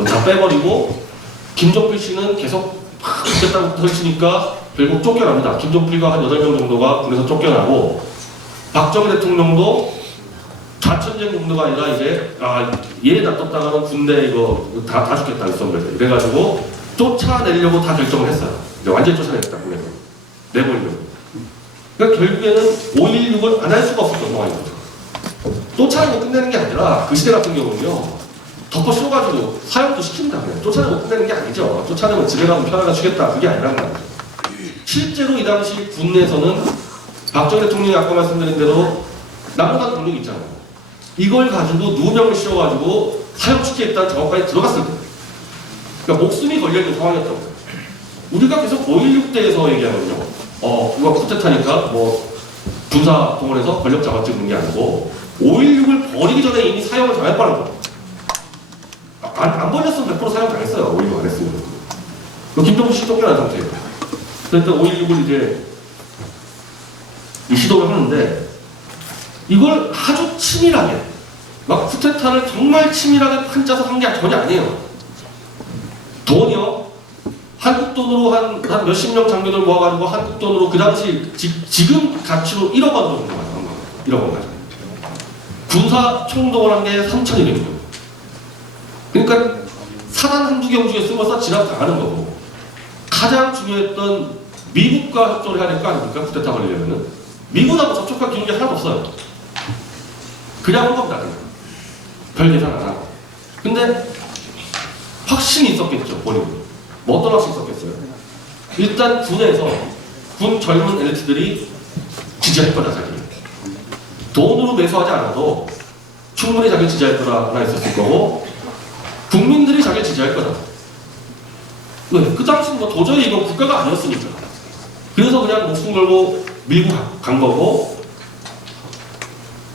다 빼버리고 김종필 씨는 계속 붙겠다고 설치니까 결국 쫓겨납니다. 김종필과 한 8명 정도가 군에서 쫓겨나고 박정희 대통령도 좌천된 정도가 아니라 이제 얘 놔뒀다가는 군대 이거 다 죽겠다 있었는데 그래가지고 쫓아내려고 다 결정을 했어요. 이제 완전히 쫓아냈다 군에서 내보려고. 그러니까 결국에는 5.16을 안 할 수가 없었던 상황이죠. 쫓아내고 끝내는 게 아니라 그 시대 같은 경우는요. 덮어 씌워가지고 사형도 시킨다 그냥. 쫓아내고 끝내는 게 아니죠. 쫓아내면 집에 가면 편하게 쉬겠다 그게 아니란 말이죠. 실제로 이 당시 군내에서는 박정희 대통령이 아까 말씀드린 대로 남북한 동력이 있잖아요. 이걸 가지고 누명을 씌워가지고 사형시키겠다는 작업까지 들어갔을 거예요. 그러니까 목숨이 걸려있는 상황이었던 거예요. 우리가 계속 5.16 때에서 얘기하면요. 이거 쿠데타니까 뭐 군사 동원해서 권력 잡아 찍는 게 아니고 5.16을 버리기 전에 이미 사형을 당할 뻔한 거예요. 안 벌렸으면 100% 사용 당했어요. 5.16 안 했으면. 김정은 씨 쫓겨난 상태예요. 그래서 5.16을 이제 시도를 하는데 이걸 아주 치밀하게 막 쿠데타를 정말 치밀하게 판짜서 한 게 전혀 아니에요. 돈이요. 한국 돈으로 한 몇십 명 장교들 모아가지고 한국 돈으로 그 당시 지금 가치로 1억 원 정도 가요. 1억 원 가죠. 군사 총동원한 게 3,200명. 그러니까 사단 한두 경 중에 숨어서 진압당하는 거고 가장 중요했던 미국과 협조를 해야 될 거 아닙니까? 쿠데타 걸리려면은 미국하고 접촉할 기록이 하나도 없어요. 그냥 한 겁니다. 별 계산 안 하고. 근데 확신이 있었겠죠. 본인은. 뭐 어떤 확신이 있었겠어요? 일단 군에서 군 젊은 엘리트들이 지지할 거다 자기를. 돈으로 매수하지 않아도 충분히 자기를 지지할 거다 하나 있었을 거고 국민들이 자기를 지지할 거다. 왜? 그 당시 뭐 도저히 이거 국가가 아니었으니까. 그래서 그냥 목숨 걸고 밀고 간 거고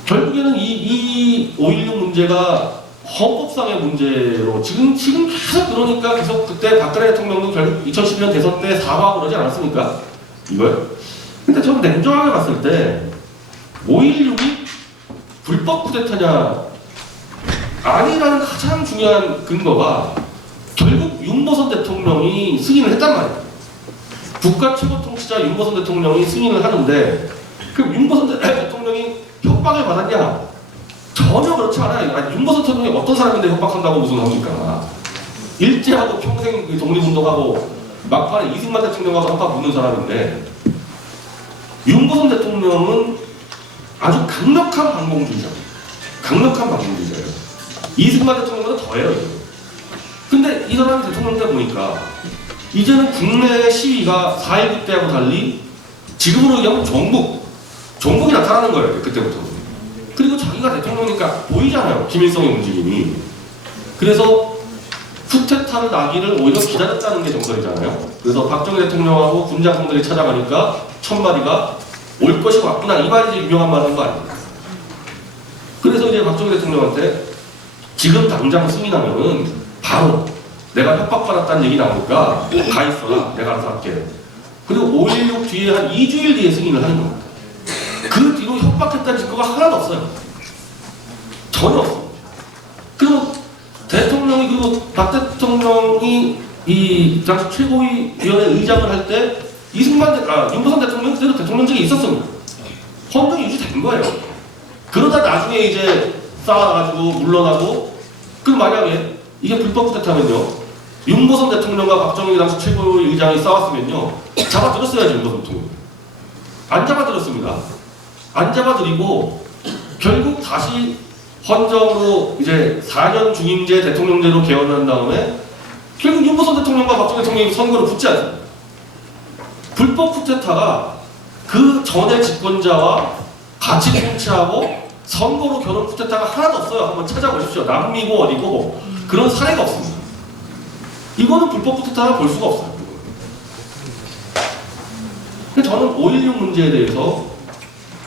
결국에는 이 5.16 문제가 헌법상의 문제로 지금 계속 그러니까 계속 그때 박근혜 대통령도 결국 2012년 대선 때 사과하고 그러지 않았습니까? 이걸? 근데 저는 냉정하게 봤을 때 5.16이 불법 쿠데타냐 아니라는 가장 중요한 근거가 결국 윤보선 대통령이 승인을 했단 말이에요. 국가 최고 통치자 윤보선 대통령이 승인을 하는데 그럼 윤보선 대통령이 협박을 받았냐? 전혀 그렇지 않아요. 윤보선 대통령이 어떤 사람인데 협박한다고 무슨 합니까? 일제하고 평생 독립운동하고 막판에 이승만 대통령하고 협박 묻는 사람인데 윤보선 대통령은 아주 강력한 반공주의자예요. 강력한 반공주의자예요. 이승만 대통령보다 더해요. 근데 이 사람이 대통령 때 보니까 이제는 국내 시위가 4.19 때하고 달리 지금으로 얘기하면 종북이 나타나는 거예요. 그때부터. 그리고 자기가 대통령이니까 보이잖아요. 김일성의 움직임이. 그래서 쿠데타를 나기를 오히려 기다렸다는 게 정설이잖아요. 그래서 박정희 대통령하고 군장성들이 찾아가니까 1000마리가 올 것이 왔구나 이 말이 이제 유명한 말 한 거 아닙니까? 그래서 이제 박정희 대통령한테 지금 당장 승인하면은 바로 내가 협박받았다는 얘기 나오니까 가 있어라 내가 알아서 할게. 그리고 5.16 뒤에 한 2주일 뒤에 승인을 하는 겁니다. 그 뒤로 협박했다는 증거가 하나도 없어요. 전혀 없어. 그리고 대통령이 그리고 박 대통령이 이 당시 최고위원회 의장을 할 때 윤보선 대통령이 그대로 대통령직에 있었습니다. 헌정이 유지된 거예요. 그러다 나중에 이제 쌓아가지고 물러나고 그럼 만약에 이게 불법 쿠데타면요 윤보선 대통령과 박정희 당시 최고위 의장이 싸웠으면요 잡아들였어야지 윤보선 대통령. 안 잡아들였습니다. 안 잡아들이고 결국 다시 헌정으로 이제 4년 중임제 대통령제로 개헌한 다음에 결국 윤보선 대통령과 박정희 대통령이 선거를 붙지 않습니다. 불법 쿠데타가 그 전의 집권자와 같이 통치하고 선거로 겨룬 쿠데타가 하나도 없어요. 한번 찾아보십시오. 남미고 어디고 그런 사례가 없습니다. 이거는 불법 쿠데타라 볼 수가 없어요. 근데 저는 5.16 문제에 대해서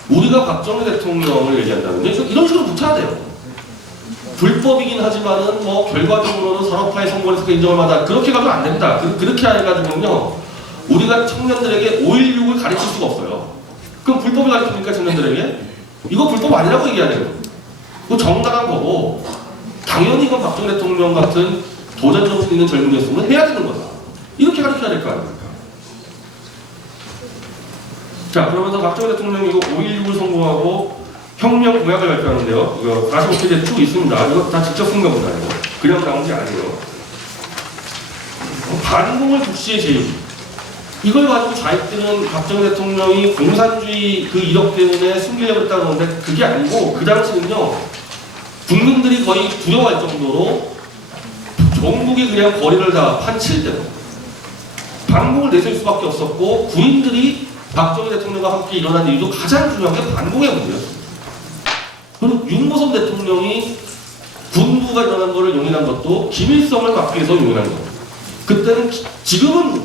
우리가 박정희 대통령을 얘기한다면요 이런 식으로 붙여야 돼요. 불법이긴 하지만은 뭐 결과적으로는 산업화의 성공에서 인정을 받아 그렇게 가면 안 된다. 그렇게 해가지고는요 우리가 청년들에게 5.16을 가르칠 수가 없어요. 그럼 불법을 가르칩니까 청년들에게? 이거 불법 아니라고 얘기해야 돼요. 그거 정당한 거고 당연히 이건 박정희 대통령 같은 도전 정신 있는 젊은이였으면 해야 되는 거다. 이렇게 가르쳐야 될 거 아닙니까? 자 그러면서 박정희 대통령이 이거 5.16을 성공하고 혁명 공약을 발표하는데요. 이거 45페이지에 쭉 있습니다. 이거 다 직접 쓴 겁니다. 이거. 그냥 나온 게 아니에요. 반공을 국시의 제일. 이걸 가지고 자익들은 박정희 대통령이 공산주의 그 이력 때문에 숨기려고 했다는 건데 그게 아니고 그 당시는요 국민들이 거의 두려워할 정도로 전국이 그냥 거리를 다 판칠 때로 반공을 내세울 수밖에 없었고 군인들이 박정희 대통령과 함께 일어난 이유도 가장 중요한 게 반공의 문제였습니다. 그리고 윤보선 대통령이 군부가 일어난 것을 용인한 것도 김일성을 막기 위해서 용인한 거예요. 그때는 지금은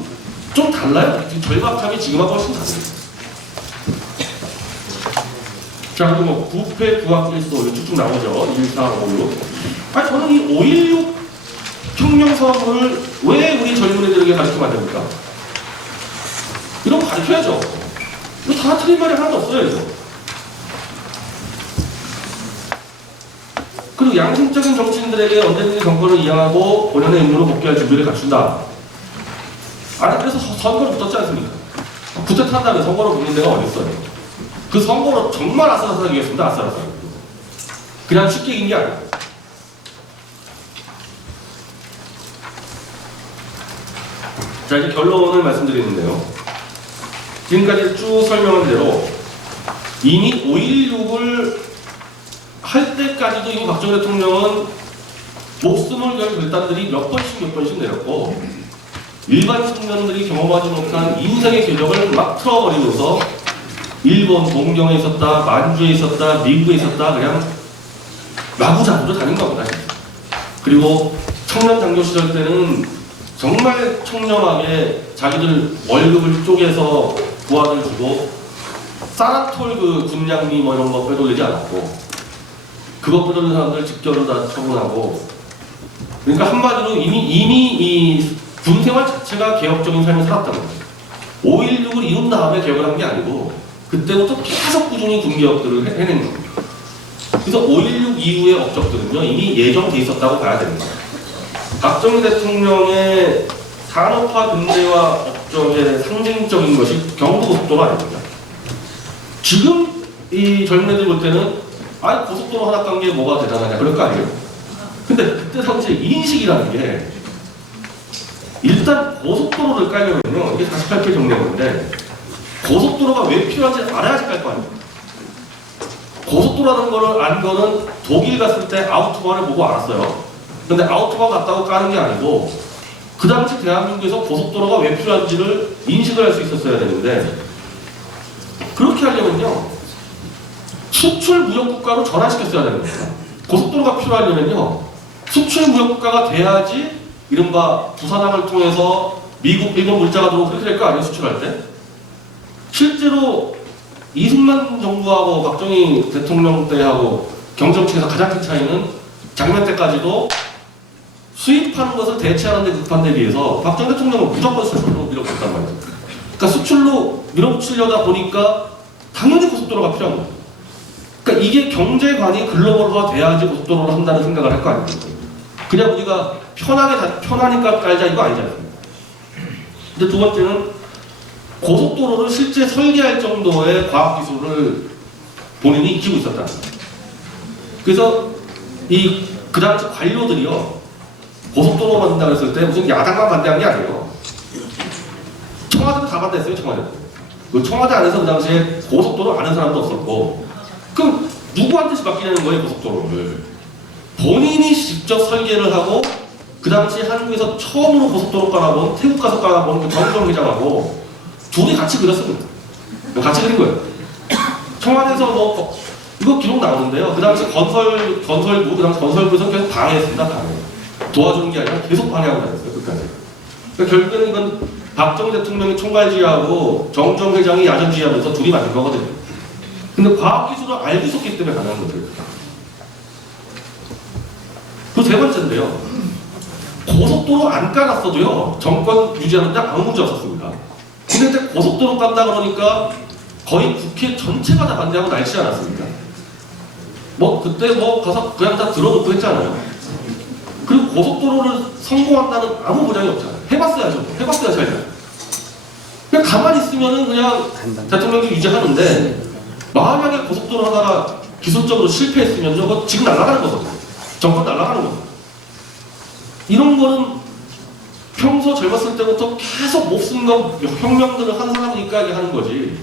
좀 달라요. 절박함이 지금하고 훨씬 달라요. 자, 그리고 뭐 부패, 부학일소 쭉쭉 나오죠. 1, 4, 5, 6. 아니 저는 이 5.16 혁명사업을 왜 우리 젊은이들에게 가르치면 안 됩니까? 이런 거 가르쳐야죠. 이거 다 틀린 말이 하나도 없어요. 이거. 그리고 양심적인 정치인들에게 언제든지 정권을 이양하고 본연의 임무로 복귀할 준비를 갖춘다. 아니 그래서 선거를 붙었지 않습니까? 쿠데타 한 다음에 선거를 붙는 데가 어딨어요? 그 선거로 정말 아슬아슬하게 이겼습니다. 아슬아슬하게. 그냥 쉽게 이긴 게 아니에요. 자 이제 결론을 말씀드리는데요. 지금까지 쭉 설명한 대로 이미 5.16을 할 때까지도 이미 박정희 대통령은 목숨을 걸 결단들이 몇 번씩 내렸고 일반 청년들이 경험하지 못한 인생의 궤적을 막 틀어버리면서 일본, 동경에 있었다, 만주에 있었다, 미국에 있었다 그냥 마구잡이로 다닌 겁니다. 그리고 청년 장교 시절 때는 정말 청렴하게 자기들 월급을 쪼개서 부하들 주고 사라톨 그 군량미 뭐 이런 거 빼돌리지 않았고 그것 빼돌리는 사람들 직결로 다 처분하고 그러니까 한마디로 이미 이 군생활 자체가 개혁적인 삶을 살았다는 거예요. 5.16을 이룬 다음에 개혁을 한 게 아니고 그때부터 계속 꾸준히 군개혁들을 해낸 겁니다. 그래서 5.16 이후의 업적들은요 이미 예정돼 있었다고 봐야 됩니다. 박정희 대통령의 산업화 근대화 업적의 상징적인 것이 경부고속도로 아닙니다. 지금 이 젊은 애들 볼 때는 아니 고속도로 하나 깐 게 뭐가 대단하냐 그럴 거 아니에요. 근데 그때 당시에 인식이라는 게 일단 고속도로를 깔려면요 이게 48회 정리하는데 고속도로가 왜 필요한지 알아야지 깔 거 아니에요. 고속도로라는 거를 안 거는 독일 갔을 때 아우토바를 보고 알았어요. 근데 아우토바 갔다고 까는 게 아니고 그 당시 대한민국에서 고속도로가 왜 필요한지를 인식을 할 수 있었어야 되는데 그렇게 하려면요 수출 무역 국가로 전환시켰어야 되는 겁니다. 고속도로가 필요하려면요 수출 무역 국가가 돼야지 이른바 부산항을 통해서 미국, 일본 물자가 들어오고 그렇게 될 거 아니에요 수출할 때? 실제로 이승만 정부하고 박정희 대통령 때하고 경정치에서 가장 큰 차이는 작년 때까지도 수입하는 것을 대체하는 데 급한 데 비해서 박정희 대통령은 무조건 수출로 밀어붙였단 말이죠. 그러니까 수출로 밀어붙이려다 보니까 당연히 고속도로가 필요한 거예요. 그러니까 이게 경제관이 글로벌화 돼야지 고속도로를 한다는 생각을 할 거 아니에요. 그냥 우리가 편하니까 깔자 이거 아니잖아요. 근데 두 번째는 고속도로를 실제 설계할 정도의 과학기술을 본인이 익히고 있었다. 그래서 그 당시 관료들이요, 고속도로 만든다 그랬을 때 무슨 야당만 반대한 게 아니에요. 청와대도 다 반대했어요, 청와대도. 그 청와대 안에서 그 당시에 고속도로 아는 사람도 없었고, 그럼 누구한테 맡기냐는 거예요, 고속도로를. 본인이 직접 설계를 하고, 그 당시 한국에서 처음으로 고속도로 깔아본, 태국 가서 깔아본 그 정정 회장하고 둘이 같이 그렸습니다. 같이 그린 거예요. 청와대에서 뭐 이거 기록 나오는데요. 그 당시 건설부, 그 당시 건설부에서 계속 방해했습니다. 도와주는 게 아니라 계속 방해하고 다녔어요. 끝까지. 그러니까 결국에는 이건 박정희 대통령이 총괄지휘하고 정정 회장이 야전지휘하면서 둘이 만든 거거든요. 근데 과학기술을 알고 있었기 때문에 가능한 거죠. 그 세 번째인데요. 고속도로 안 깔았어도요, 정권 유지하는데 아무 문제 없었습니다. 근데 고속도로 깐다 그러니까 거의 국회 전체가 다 반대하고 날지 않았습니까? 뭐 그때 뭐 가서 그냥 다 들어놓고 했잖아요. 그리고 고속도로를 성공한다는 아무 보장이 없잖아요. 해봤어야죠. 해봤어야지 알잖아요. 그냥 가만히 있으면은 그냥 대통령이 유지하는데, 만약에 고속도로 하다가 기술적으로 실패했으면 저거 지금 날아가는 거거든요. 정권 날아가는 거거든요. 이런 거는 평소 젊었을 때부터 계속 목숨 건 혁명들을 한 사람이니까 이게 하는 거지.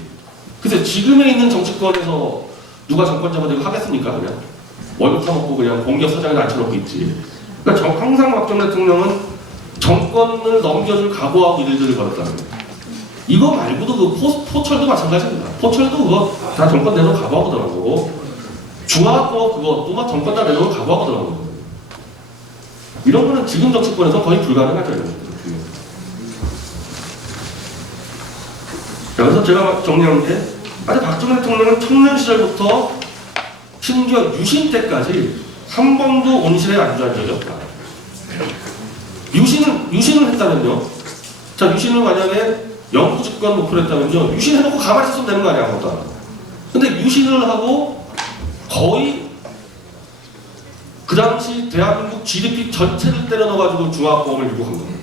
그래서 지금에 있는 정치권에서 누가 정권 잡아들고 하겠습니까? 그냥 월급 타먹고 그냥 공기업 사장에 앉혀놓고 있지. 그러니까 항상 박정희 대통령은 정권을 넘겨줄 각오하고 일들을 벌였다는 거예요. 이거 말고도 그 포철도 마찬가지입니다. 포철도 그거 다 정권 내놓은 각오하고 들어간 거고, 중화학법 그것도 막 정권 다 내놓은 각오하고 들어간 거거든요. 이런 거는 지금 정치권에서 거의 불가능하죠. 그래서 제가 정리한 게, 아직 박정희 대통령은 청년 시절부터 심지어 유신 때까지 한 번도 온실에 안주한 적이 없다. 유신을 했다면요. 자, 유신을 만약에 영구 집권 목표로 했다면요. 유신 해놓고 가만히 있으면 되는 거 아니야, 아무것도 안 하고. 근데 유신을 하고 거의 그 당시 대한민국 GDP 전체를 때려 넣어가지고 중화학공업을 유국한 겁니다.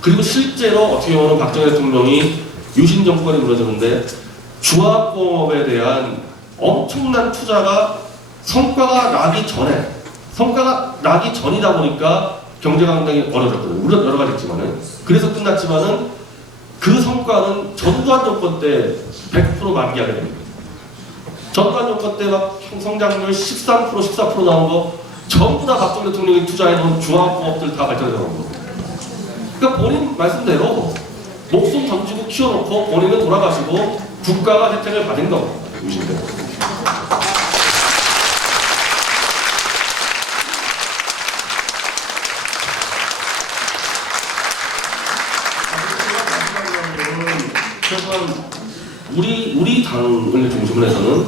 그리고 실제로 어떻게 보면 박정희 대통령이 유신 정권이 무너졌는데 중화학공업에 대한 엄청난 투자가 성과가 나기 전이다 보니까 경제가 상당히 어려졌거든요. 물론 여러 가지 있지만은. 그래서 끝났지만은 그 성과는 전두환 정권 때 100% 만기하게 됩니다. 전두환 정권 때 막 성장률 13%, 14% 나온 거 전부 다 박정희 대통령이 투자해놓은 중화학공업들 다 발전해 나온 거예요. 그러니까 본인 말씀대로 목숨 던지고 키워놓고 본인은 돌아가시고 국가가 혜택을 받은 겁니다. 유신 때. 최소한 우리 당을 중심으로 해서는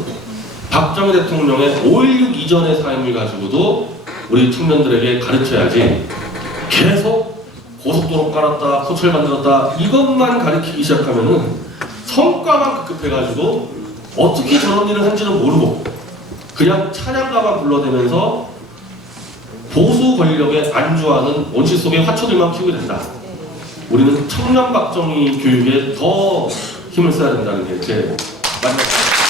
박정희 대통령의 5.16 이전의 삶을 가지고도 우리 청년들에게 가르쳐야지, 계속 고속도로 깔았다, 포철 만들었다 이것만 가르치기 시작하면은 성과만 급급해가지고 어떻게 저런 일을 한지는 모르고 그냥 찬양가만 불러대면서 보수 권력에 안주하는 온실 속의 화초들만 키우게 된다. 우리는 청년 박정희 교육에 더 힘을 써야 된다는 게 제 마지막